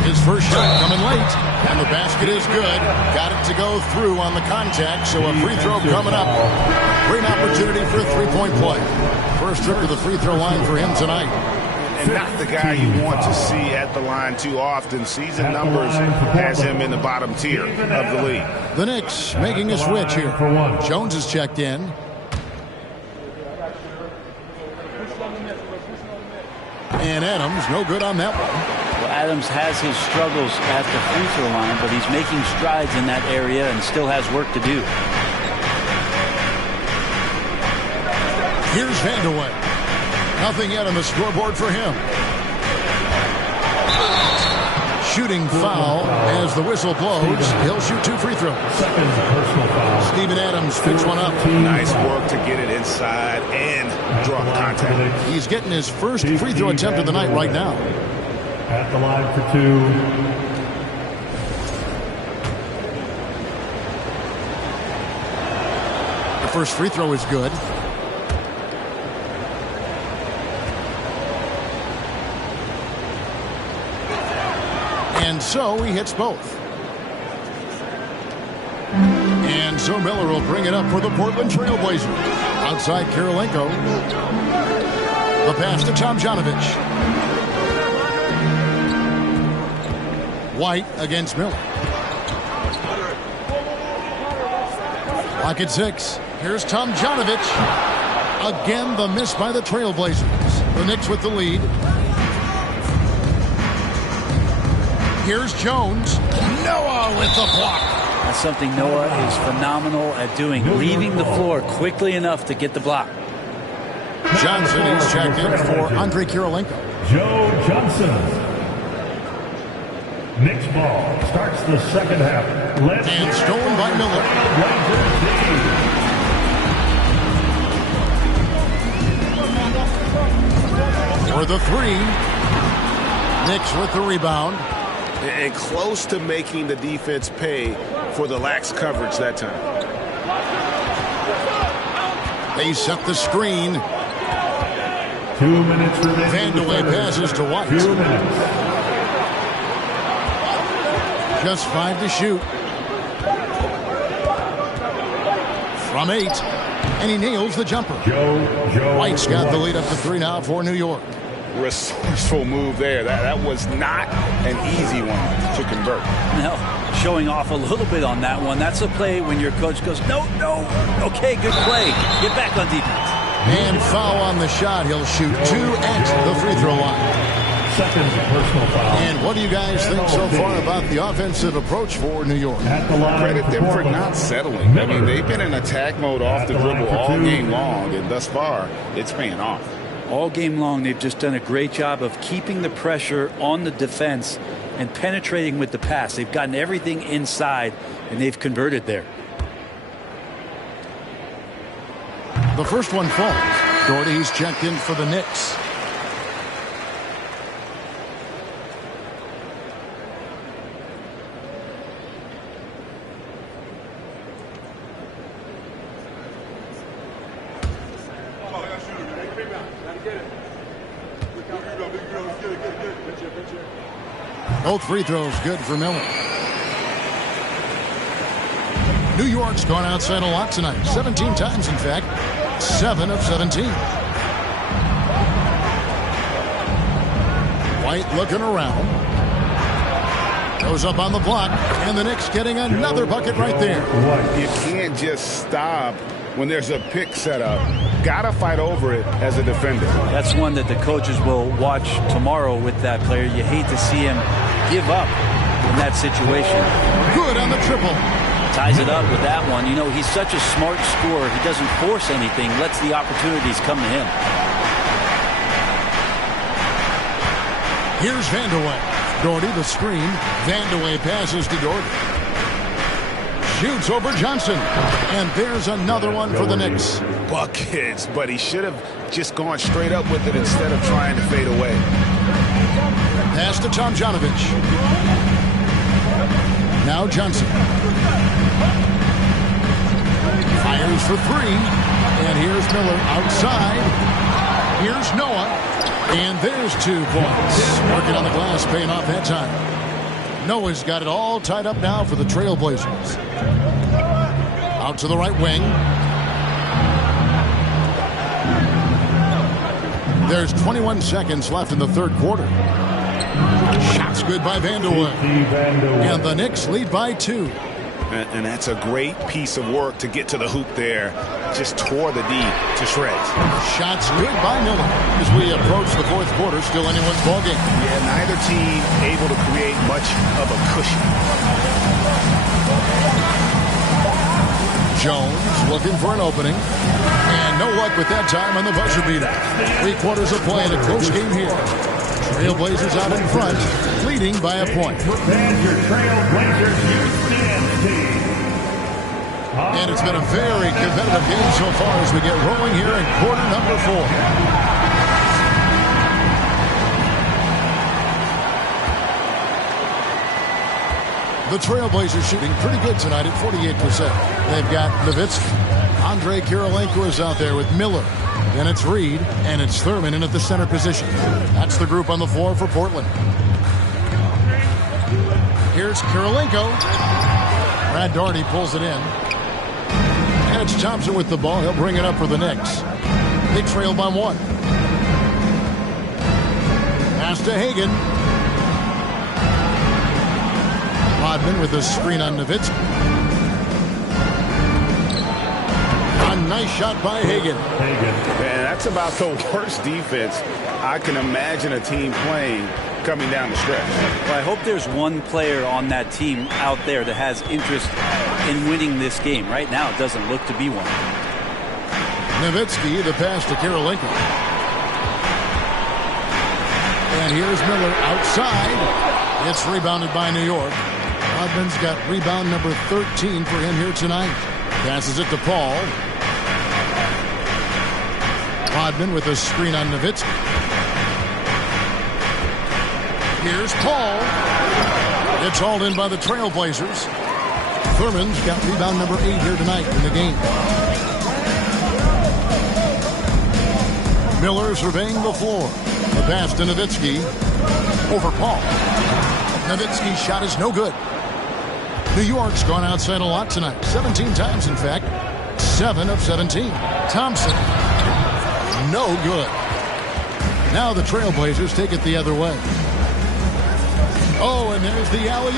His first shot coming late. And the basket is good. Got it to go through on the contact, so a free throw coming up. Great opportunity for a 3-point play. First trip to the free throw line for him tonight. And not the guy you want to see at the line too often. Season numbers has him in the bottom tier of the league. The Knicks making a switch here. Jones is checked in. And Adams, no good on that one. Well, Adams has his struggles at the free throw line, but he's making strides in that area and still has work to do. Here's Vandeweghe. Nothing yet on the scoreboard for him. Shooting foul as the whistle blows. He'll shoot 2 free throws. Second personal foul. Steven Adams picks one up. Nice work to get it inside and draw contact. He's getting his first free throw attempt of the night right now. At the line for 2. The first free throw is good. And so he hits both. And so Miller will bring it up for the Portland Trailblazers. Outside Kirilenko. The pass to Tomjanovich. White against Miller. Pocket 6. Here's Tomjanovich. Again, the miss by the Trailblazers. The Knicks with the lead. Here's Jones. Noah with the block. That's something Noah is phenomenal at doing, leaving the floor quickly enough to get the block. Johnson is checked in for Andre Kirilenko. Joe Johnson. Knicks ball starts the second half. And stolen by Miller. For the 3. Knicks with the rebound. And close to making the defense pay for the lax coverage that time. They set the screen. 2 minutes remaining. Vandeweghe passes to White. 2 minutes. Just 5 to shoot. From 8. And he nails the jumper. Joe White's got the lead up to 3 now for New York. resourceful move there. That was not an easy one to convert. No, showing off a little bit on that one. That's a play when your coach goes, no, no. Okay, good play. Get back on defense. And foul on the shot. He'll shoot 2 at the free throw line. Second personal foul. And what do you guys think so far about the offensive approach for New York? Credit them for not settling. I mean, they've been in attack mode off the dribble all game long, and thus far, it's paying off. All game long, they've just done a great job of keeping the pressure on the defense and penetrating with the pass. They've gotten everything inside, and they've converted there. The first one falls. Doherty's checked in for the Knicks. Both free throws good for Miller. New York's gone outside a lot tonight. 17 times, in fact. 7 of 17. White looking around. Goes up on the block. And the Knicks getting another bucket right there. You can't just stop when there's a pick set up. Gotta fight over it as a defender. That's one that the coaches will watch tomorrow with that player. You hate to see him give up in that situation. Good on the triple. Ties it up with that one. You know, he's such a smart scorer. He doesn't force anything, lets the opportunities come to him. Here's Vandeweghe. Doherty the screen. Vandeweghe passes to Doherty. Shoots over Johnson. And there's another one for the Knicks. Buckets, but he should have just gone straight up with it instead of trying to fade away. Pass to Tomjanovich. Now Johnson. Fires for 3. And here's Miller outside. Here's Noah. And there's 2 points. Working on the glass, paying off that time. Noah's got it all tied up now for the Trailblazers. Out to the right wing. There's 21 seconds left in the third quarter. Shots good by Vandeweghe. And the Knicks lead by 2. And that's a great piece of work to get to the hoop there. Just tore the D to shreds. Shots good by Miller. As we approach the fourth quarter, still anyone's ballgame. Yeah, neither team able to create much of a cushion. Jones looking for an opening. And no luck with that time on the buzzer beater. 3 quarters of play in a close game here. Trailblazers out in front, leading by a point. And your Trailblazers UCF team. And it's been a very competitive game so far as we get rolling here in quarter number 4. The Trailblazers shooting pretty good tonight at 48%. They've got Nowitzki. Andre Kirilenko is out there with Miller. Then it's Reed, and it's Thurman in at the center position. That's the group on the floor for Portland. Here's Kirilenko. Brad Doherty pulls it in. And it's Thompson with the ball. He'll bring it up for the Knicks. They trail by 1. Pass to Hagan. Rodman with a screen on Nowitzki. A nice shot by Hagan. Man, that's about the worst defense I can imagine a team playing coming down the stretch. Well, I hope there's one player on that team out there that has interest in winning this game. Right now, it doesn't look to be one. Nowitzki, the pass to Kirilenko. And here's Miller outside. It's rebounded by New York. Rodman's got rebound number 13 for him here tonight. Passes it to Paul. Rodman with a screen on Nowitzki. Here's Paul. It's hauled in by the Trailblazers. Thurman's got rebound number 8 here tonight in the game. Miller surveying the floor. The pass to Nowitzki. Over Paul. Nowitzki's shot is no good. New York's gone outside a lot tonight. 17 times, in fact. 7 of 17. Thompson. No good. Now the Trailblazers take it the other way. Oh, and there's the alley-oop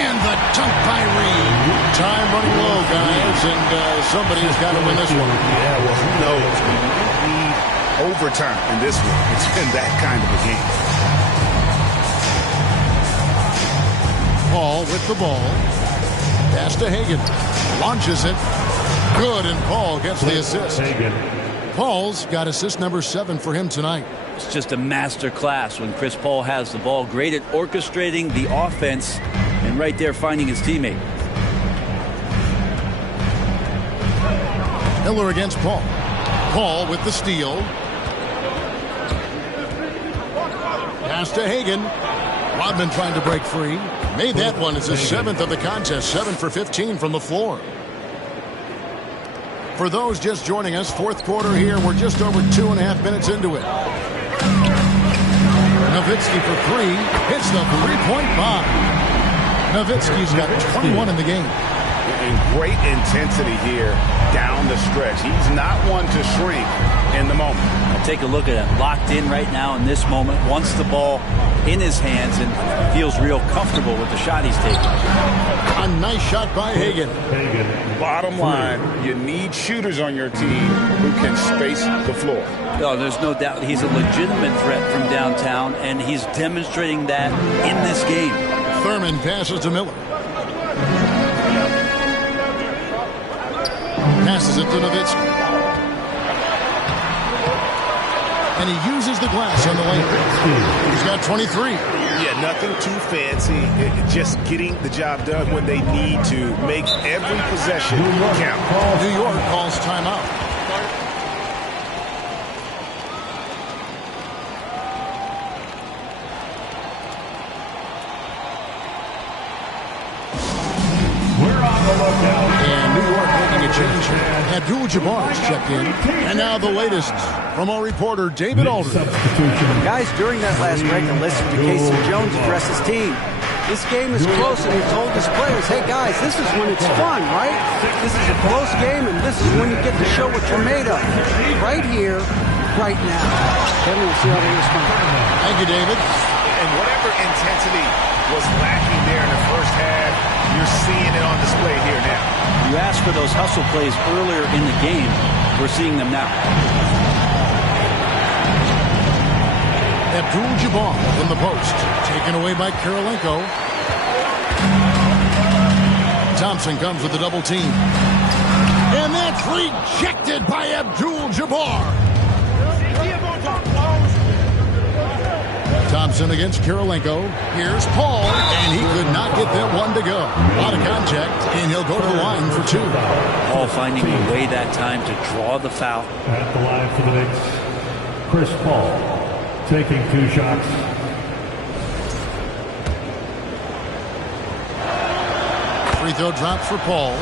and the dunk by Reed. Time running low, guys, and somebody's got to win this one. Yeah, well, who knows? We need overtime in this one. It's been that kind of a game. Paul with the ball. Pass to Hagan. Launches it. Good, and Paul gets the assist. Paul's got assist number 7 for him tonight. It's just a master class when Chris Paul has the ball. Great at orchestrating the offense and right there finding his teammate. Miller against Paul. Paul with the steal. Pass to Hagan. Rodman trying to break free. Made that one. It's his 7th of the contest. 7 for 15 from the floor. For those just joining us, fourth quarter here. We're just over 2.5 minutes into it. Nowitzki for 3. Hits the three-point bomb. Nowitzki's got 21 in the game. And great intensity here down the stretch. He's not one to shrink in the moment. Now take a look at him. Locked in right now in this moment. Wants the ball in his hands and feels real comfortable with the shot he's taking. A nice shot by Hagan. Bottom line, you need shooters on your team who can space the floor. Oh, there's no doubt he's a legitimate threat from downtown, and he's demonstrating that in this game. Thurman passes to Miller. Passes it to Nowitzki. And he uses the glass on the lane. He's got 23. Yeah, nothing too fancy. Just getting the job done when they need to. Make every possession count. New York calls timeout. And New York making a change here. Abdul-Jabbar's checked in. And now the latest from our reporter, David Aldridge. Guys, during that last break, I listened to Casey Jones address his team. This game is close, and he told his players, hey, guys, this is when it's fun, right? This is a close game, and this is when you get to show what you're made of. Right here, right now. Kevin, we'll see how they respond. Thank you, David. And whatever intensity was lacking there in the first half, you're seeing it on display here now. You asked for those hustle plays earlier in the game. We're seeing them now. Abdul-Jabbar in the post. Taken away by Kirilenko. Thompson comes with a double team. And that's rejected by Abdul-Jabbar. Thompson against Kirilenko. Here's Paul, and he could not get that one to go. A lot of contact, and he'll go to the line for 2. Paul finding a way that time to draw the foul. At the line for the Knicks, Chris Paul taking 2 shots. Free throw drops for Paul.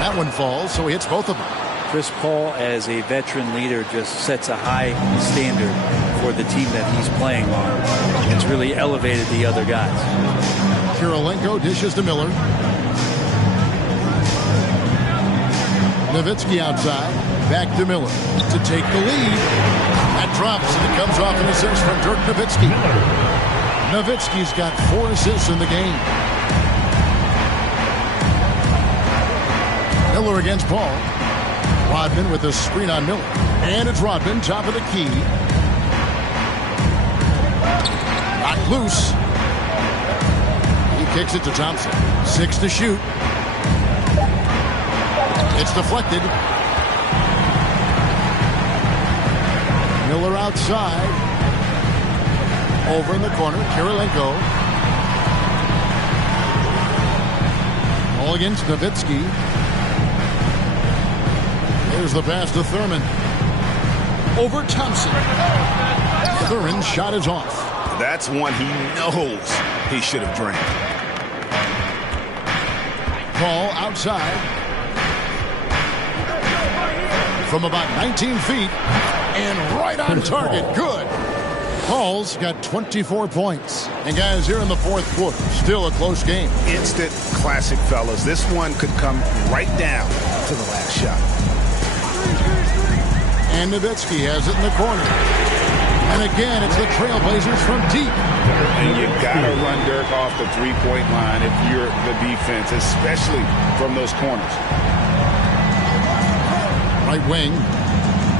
That one falls, so he hits both of them. Chris Paul, as a veteran leader, just sets a high standard for the team that he's playing on. It's really elevated the other guys. Kirilenko dishes to Miller. Nowitzki outside. Back to Miller to take the lead. That drops, and it comes off an assist from Dirk Nowitzki. Nowitzki's got 4 assists in the game. Miller against Paul. Rodman with a screen on Miller. And it's Rodman, top of the key. Knocked loose. He kicks it to Thompson. 6 to shoot. It's deflected. Miller outside. Over in the corner. Kirilenko. All against Nowitzki. Here's the pass to Thurman. Over Thompson. Thurman's shot is off. That's one he knows he should have drained. Paul outside. From about 19 feet. And right on target. Good. Paul's got 24 points. And guys, here in the fourth quarter, still a close game. Instant classic, fellas. This one could come right down to the last shot. And Nowitzki has it in the corner. And again, it's the Trailblazers from deep. And you got to run Dirk off the three-point line if you're the defense, especially from those corners. Right wing.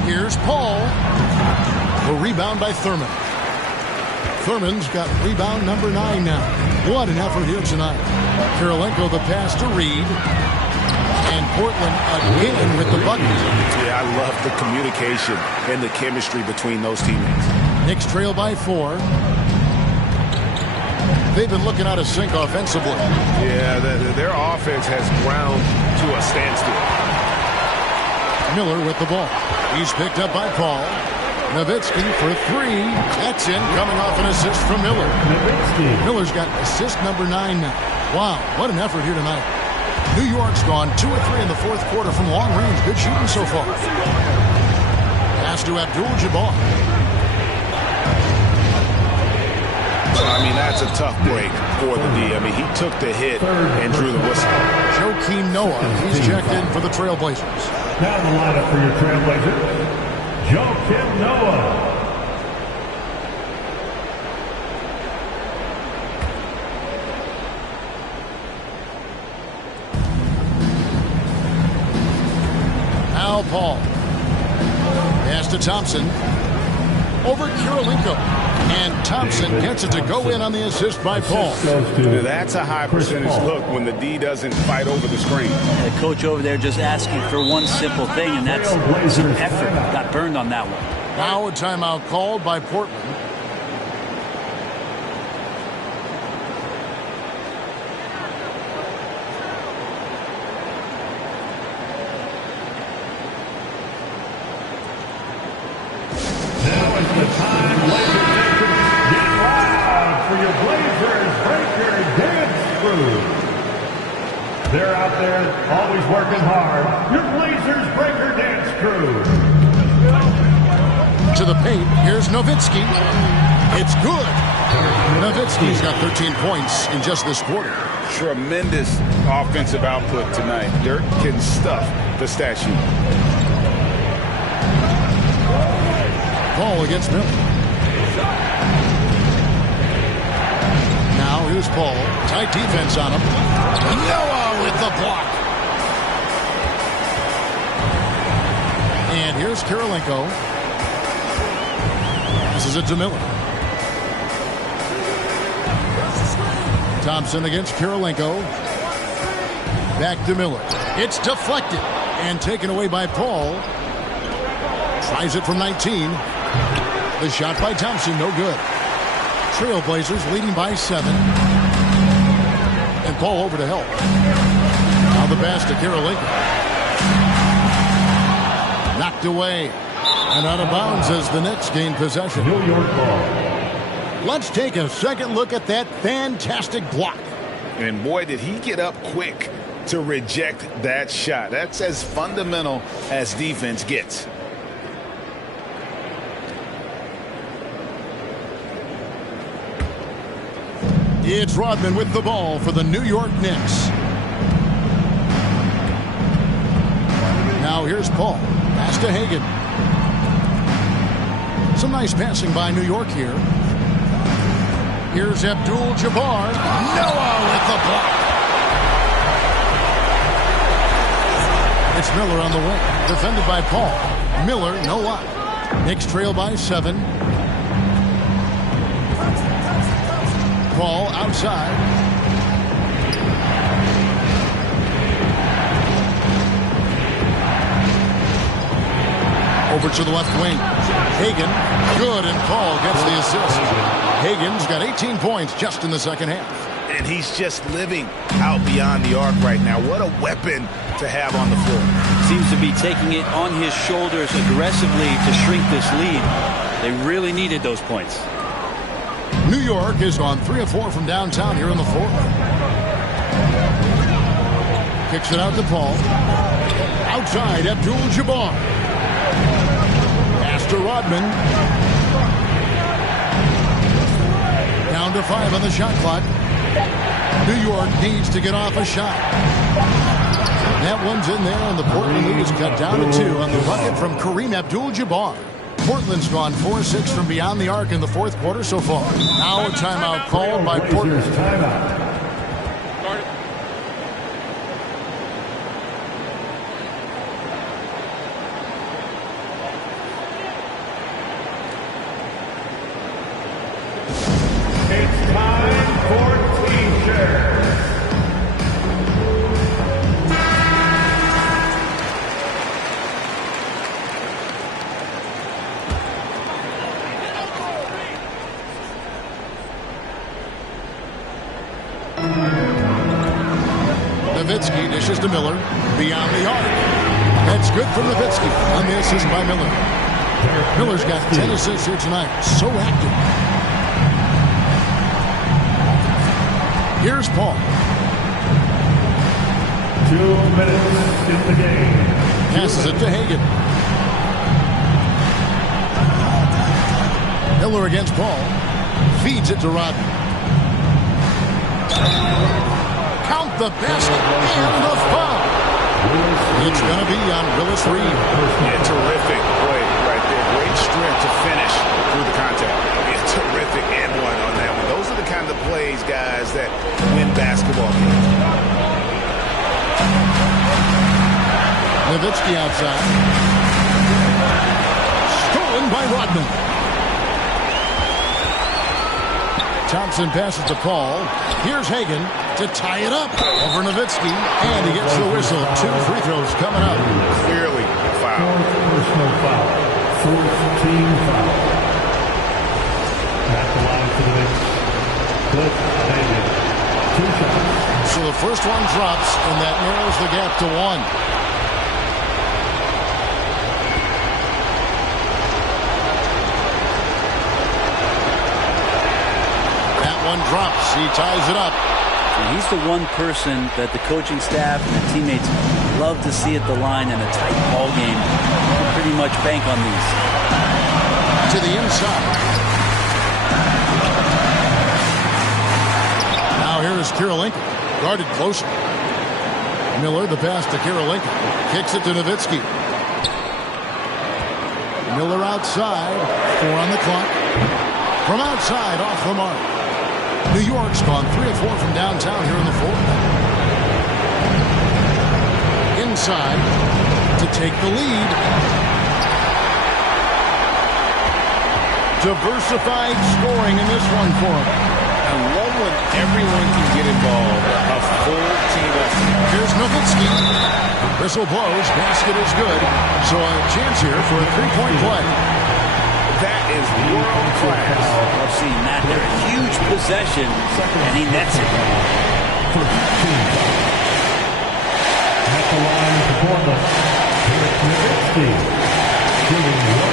Here's Paul. A rebound by Thurman. Thurman's got rebound number 9 now. What an effort here tonight. Kirilenko the pass to Reed. And Portland again with the bucket. Yeah, I love the communication and the chemistry between those teammates. Knicks trail by 4. They've been looking out of sync offensively. Yeah, their offense has ground to a standstill. Miller with the ball. He's picked up by Paul. Nowitzki for 3. That's in, coming off an assist from Miller. Miller's got assist number 9 now. Wow, what an effort here tonight. New York's gone 2 of 3 in the fourth quarter from long range. Good shooting so far. Pass to Abdul-Jabbar. I mean, that's a tough break for the D. I mean, he took the hit and drew the whistle. Joakim Noah, he's checked in for the Trailblazers. Now the lineup for your Trailblazers, Joakim Noah. Now Paul. Pass to Thompson. Over Kirilenko. And Thompson gets it to go in on the assist by Paul. That's a high percentage look when the D doesn't fight over the screen. The coach over there just asking for one simple thing, and that's some effort. Got burned on that one. Now a timeout called by Portland. Now is the time, ladies and gentlemen, get loud for your Blazers Breaker Dance Crew. They're out there always working hard. Your Blazers Breaker Dance Crew. To the paint, here's Nowitzki. It's good. Nowitzki's got 13 points in just this quarter. Tremendous offensive output tonight. Dirk can stuff the stat sheet. Ball against Miller. Now here's Paul. Tight defense on him. Noah with the block. And here's Kirilenko. This is it to Miller. Thompson against Kirilenko. Back to Miller. It's deflected and taken away by Paul. Tries it from 19. The shot by Thompson, no good. Trailblazers leading by 7. And Paul over to help. Now the pass to Kirilenko. Knocked away. And out of bounds as the Knicks gain possession. New York ball. Let's take a second look at that fantastic block. And boy, did he get up quick to reject that shot. That's as fundamental as defense gets. It's Rodman with the ball for the New York Knicks. Now here's Paul. Pass to Hagan. Some nice passing by New York here. Here's Abdul-Jabbar. Noah with the block. It's Miller on the wing. Defended by Paul. Miller, no luck. Knicks trail by 7. Paul outside. Over to the left wing. Hagan, good, and Paul gets the assist. Hagan's got 18 points just in the second half. And he's just living out beyond the arc right now. What a weapon to have on the floor. Seems to be taking it on his shoulders aggressively to shrink this lead. They really needed those points. New York is on 3 of 4 from downtown here in the fourth. Kicks it out to Paul. Outside, Abdul-Jabbar. Pass to Rodman. Down to 5 on the shot clock. New York needs to get off a shot. That one's in there, and the Portland lead is cut down to 2 on the bucket from Kareem Abdul-Jabbar. Portland's gone 4-6 from beyond the arc in the fourth quarter so far. Now a timeout called by Portland. It's time for T-shirts. Nowitzki dishes to Miller. Beyond the arc. That's good for Nowitzki on the assist by Miller. Miller's got 10 assists here tonight. So active. Here's Paul. 2 minutes in the game. Passes it to Hagan. Miller against Paul. Feeds it to Rodman. Count the basket and the foul. It's going to be on Willis Reed. Yeah, terrific play right there. Great strength to finish through the contact. Yeah, terrific and one on that one. Those are the kind of plays, guys, that win basketball games. Nowitzki outside. Stolen by Rodman. Thompson passes to Paul. Here's Hagan to tie it up over Nowitzki, and he gets the whistle. 2 free throws coming up. Clearly a foul. Personal foul. 4th team foul. At the line for the Knicks. Cliff Hagan. 2 shots. So the first one drops, and that narrows the gap to 1. One drops. He ties it up. And he's the one person that the coaching staff and the teammates love to see at the line in a tight ball game. They pretty much bank on these. To the inside. Now here is Kirilenko. Guarded closer. Miller, the pass to Kirilenko. Kicks it to Nowitzki. Miller outside. 4 on the clock. From outside, off the mark. New York's gone 3 of 4 from downtown here in the fourth. Inside to take the lead. Diversified scoring in this one for him. I love when everyone can get involved. A full team effort. Here's Nowitzki. Whistle blows. Basket is good. So a chance here for a 3-point play. That is world class. I've seen that there. A huge possession, and he nets it. At the line for Portland. Here's Nowitzki. Shooting well.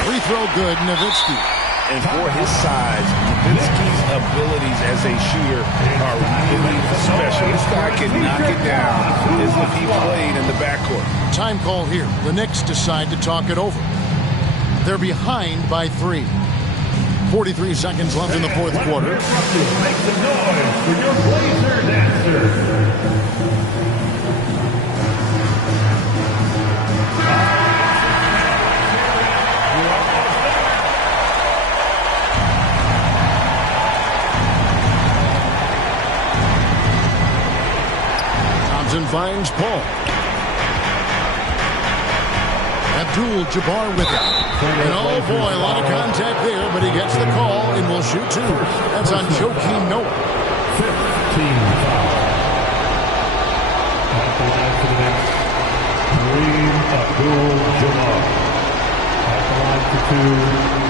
Free throw good, Nowitzki. And for his size, Nowitzki's abilities as a shooter are really special. This guy can knock it down as if he played in the backcourt. Time call here. The Knicks decide to talk it over. They're behind by 3. 43 seconds left in the fourth quarter. Make some noise for your Blazer dancer. Finds Paul. Abdul-Jabbar with it. And oh boy, a lot of contact there, but he gets the call and will shoot 2. That's on Joakim Noah. 15 foul. At the line for the Knicks. Kareem Abdul-Jabbar. At the line for 2.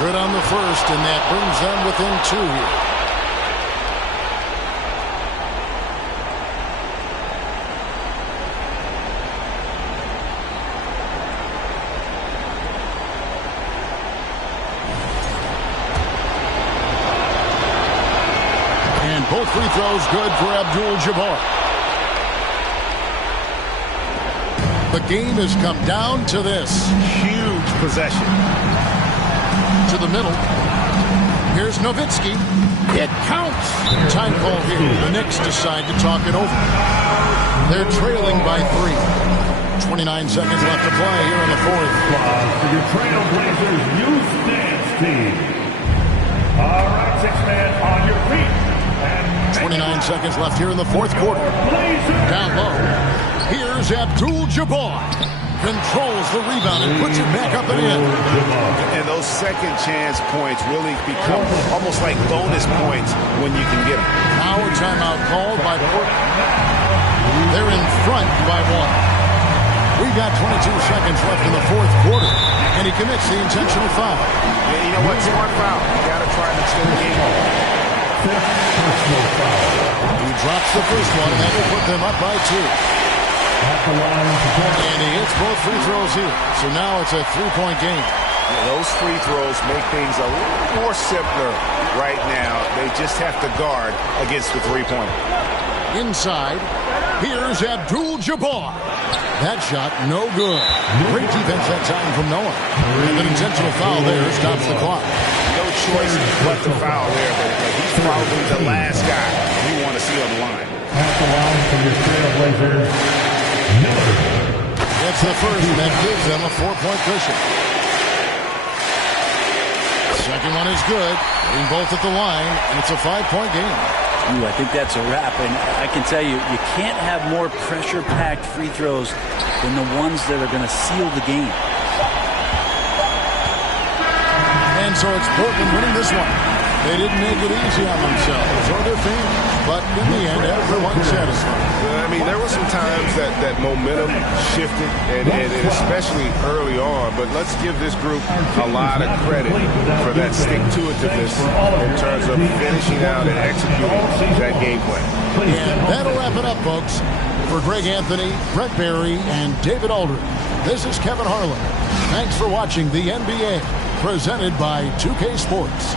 Good on the first, and that brings them within 2 here. Both free throws good for Abdul-Jabbar. The game has come down to this. Huge possession. To the middle. Here's Nowitzki. It counts. Time call here. The Knicks decide to talk it over. They're trailing by 3. 29 seconds left to play here in the fourth. For your Trailblazers youth dance team. All right, 6-man on your feet. And 29 seconds left here in the fourth quarter. Down low. Here's Abdul-Jabbar. Controls the rebound and puts it back up and in. And those second chance points really become almost like bonus points when you can get them. Now a timeout called by Portland. They're in front by 1. We've got 22 seconds left in the fourth quarter, and he commits the intentional foul. Yeah, you know what? Smart foul. You got to try and extend the game. He drops the first one, and that will put them up by 2. And he hits both free throws here. So now it's a 3-point game. Yeah, those free throws make things a little more simpler right now. They just have to guard against the three-pointer. Inside, here's Abdul-Jabbar. That shot, no good. Great defense that time from Noah. And an intentional foul there stops the clock. No choice but to foul there, but he's probably the last guy you want to see on the line. At the line for your Trailblazers, Miller. That's the first, and that gives them a 4-point cushion. Second one is good. Hitting both at the line, and it's a 5-point game. Ooh, I think that's a wrap, and I can tell you, you can't have more pressure-packed free throws than the ones that are going to seal the game. And so it's Portland winning this one. They didn't make it easy on themselves or their fans, but in the end, everyone's satisfied. I mean, there were some times that momentum shifted, and especially early on, but let's give this group a lot of credit for that stick-to-itiveness in terms of finishing out and executing that game plan. And that'll wrap it up, folks. For Greg Anthony, Brett Barry, and David Aldridge, this is Kevin Harlan. Thanks for watching the NBA, presented by 2K Sports.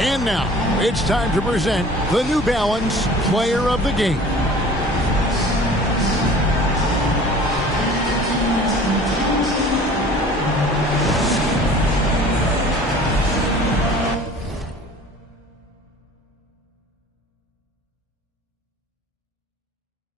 And now, it's time to present the New Balance Player of the Game.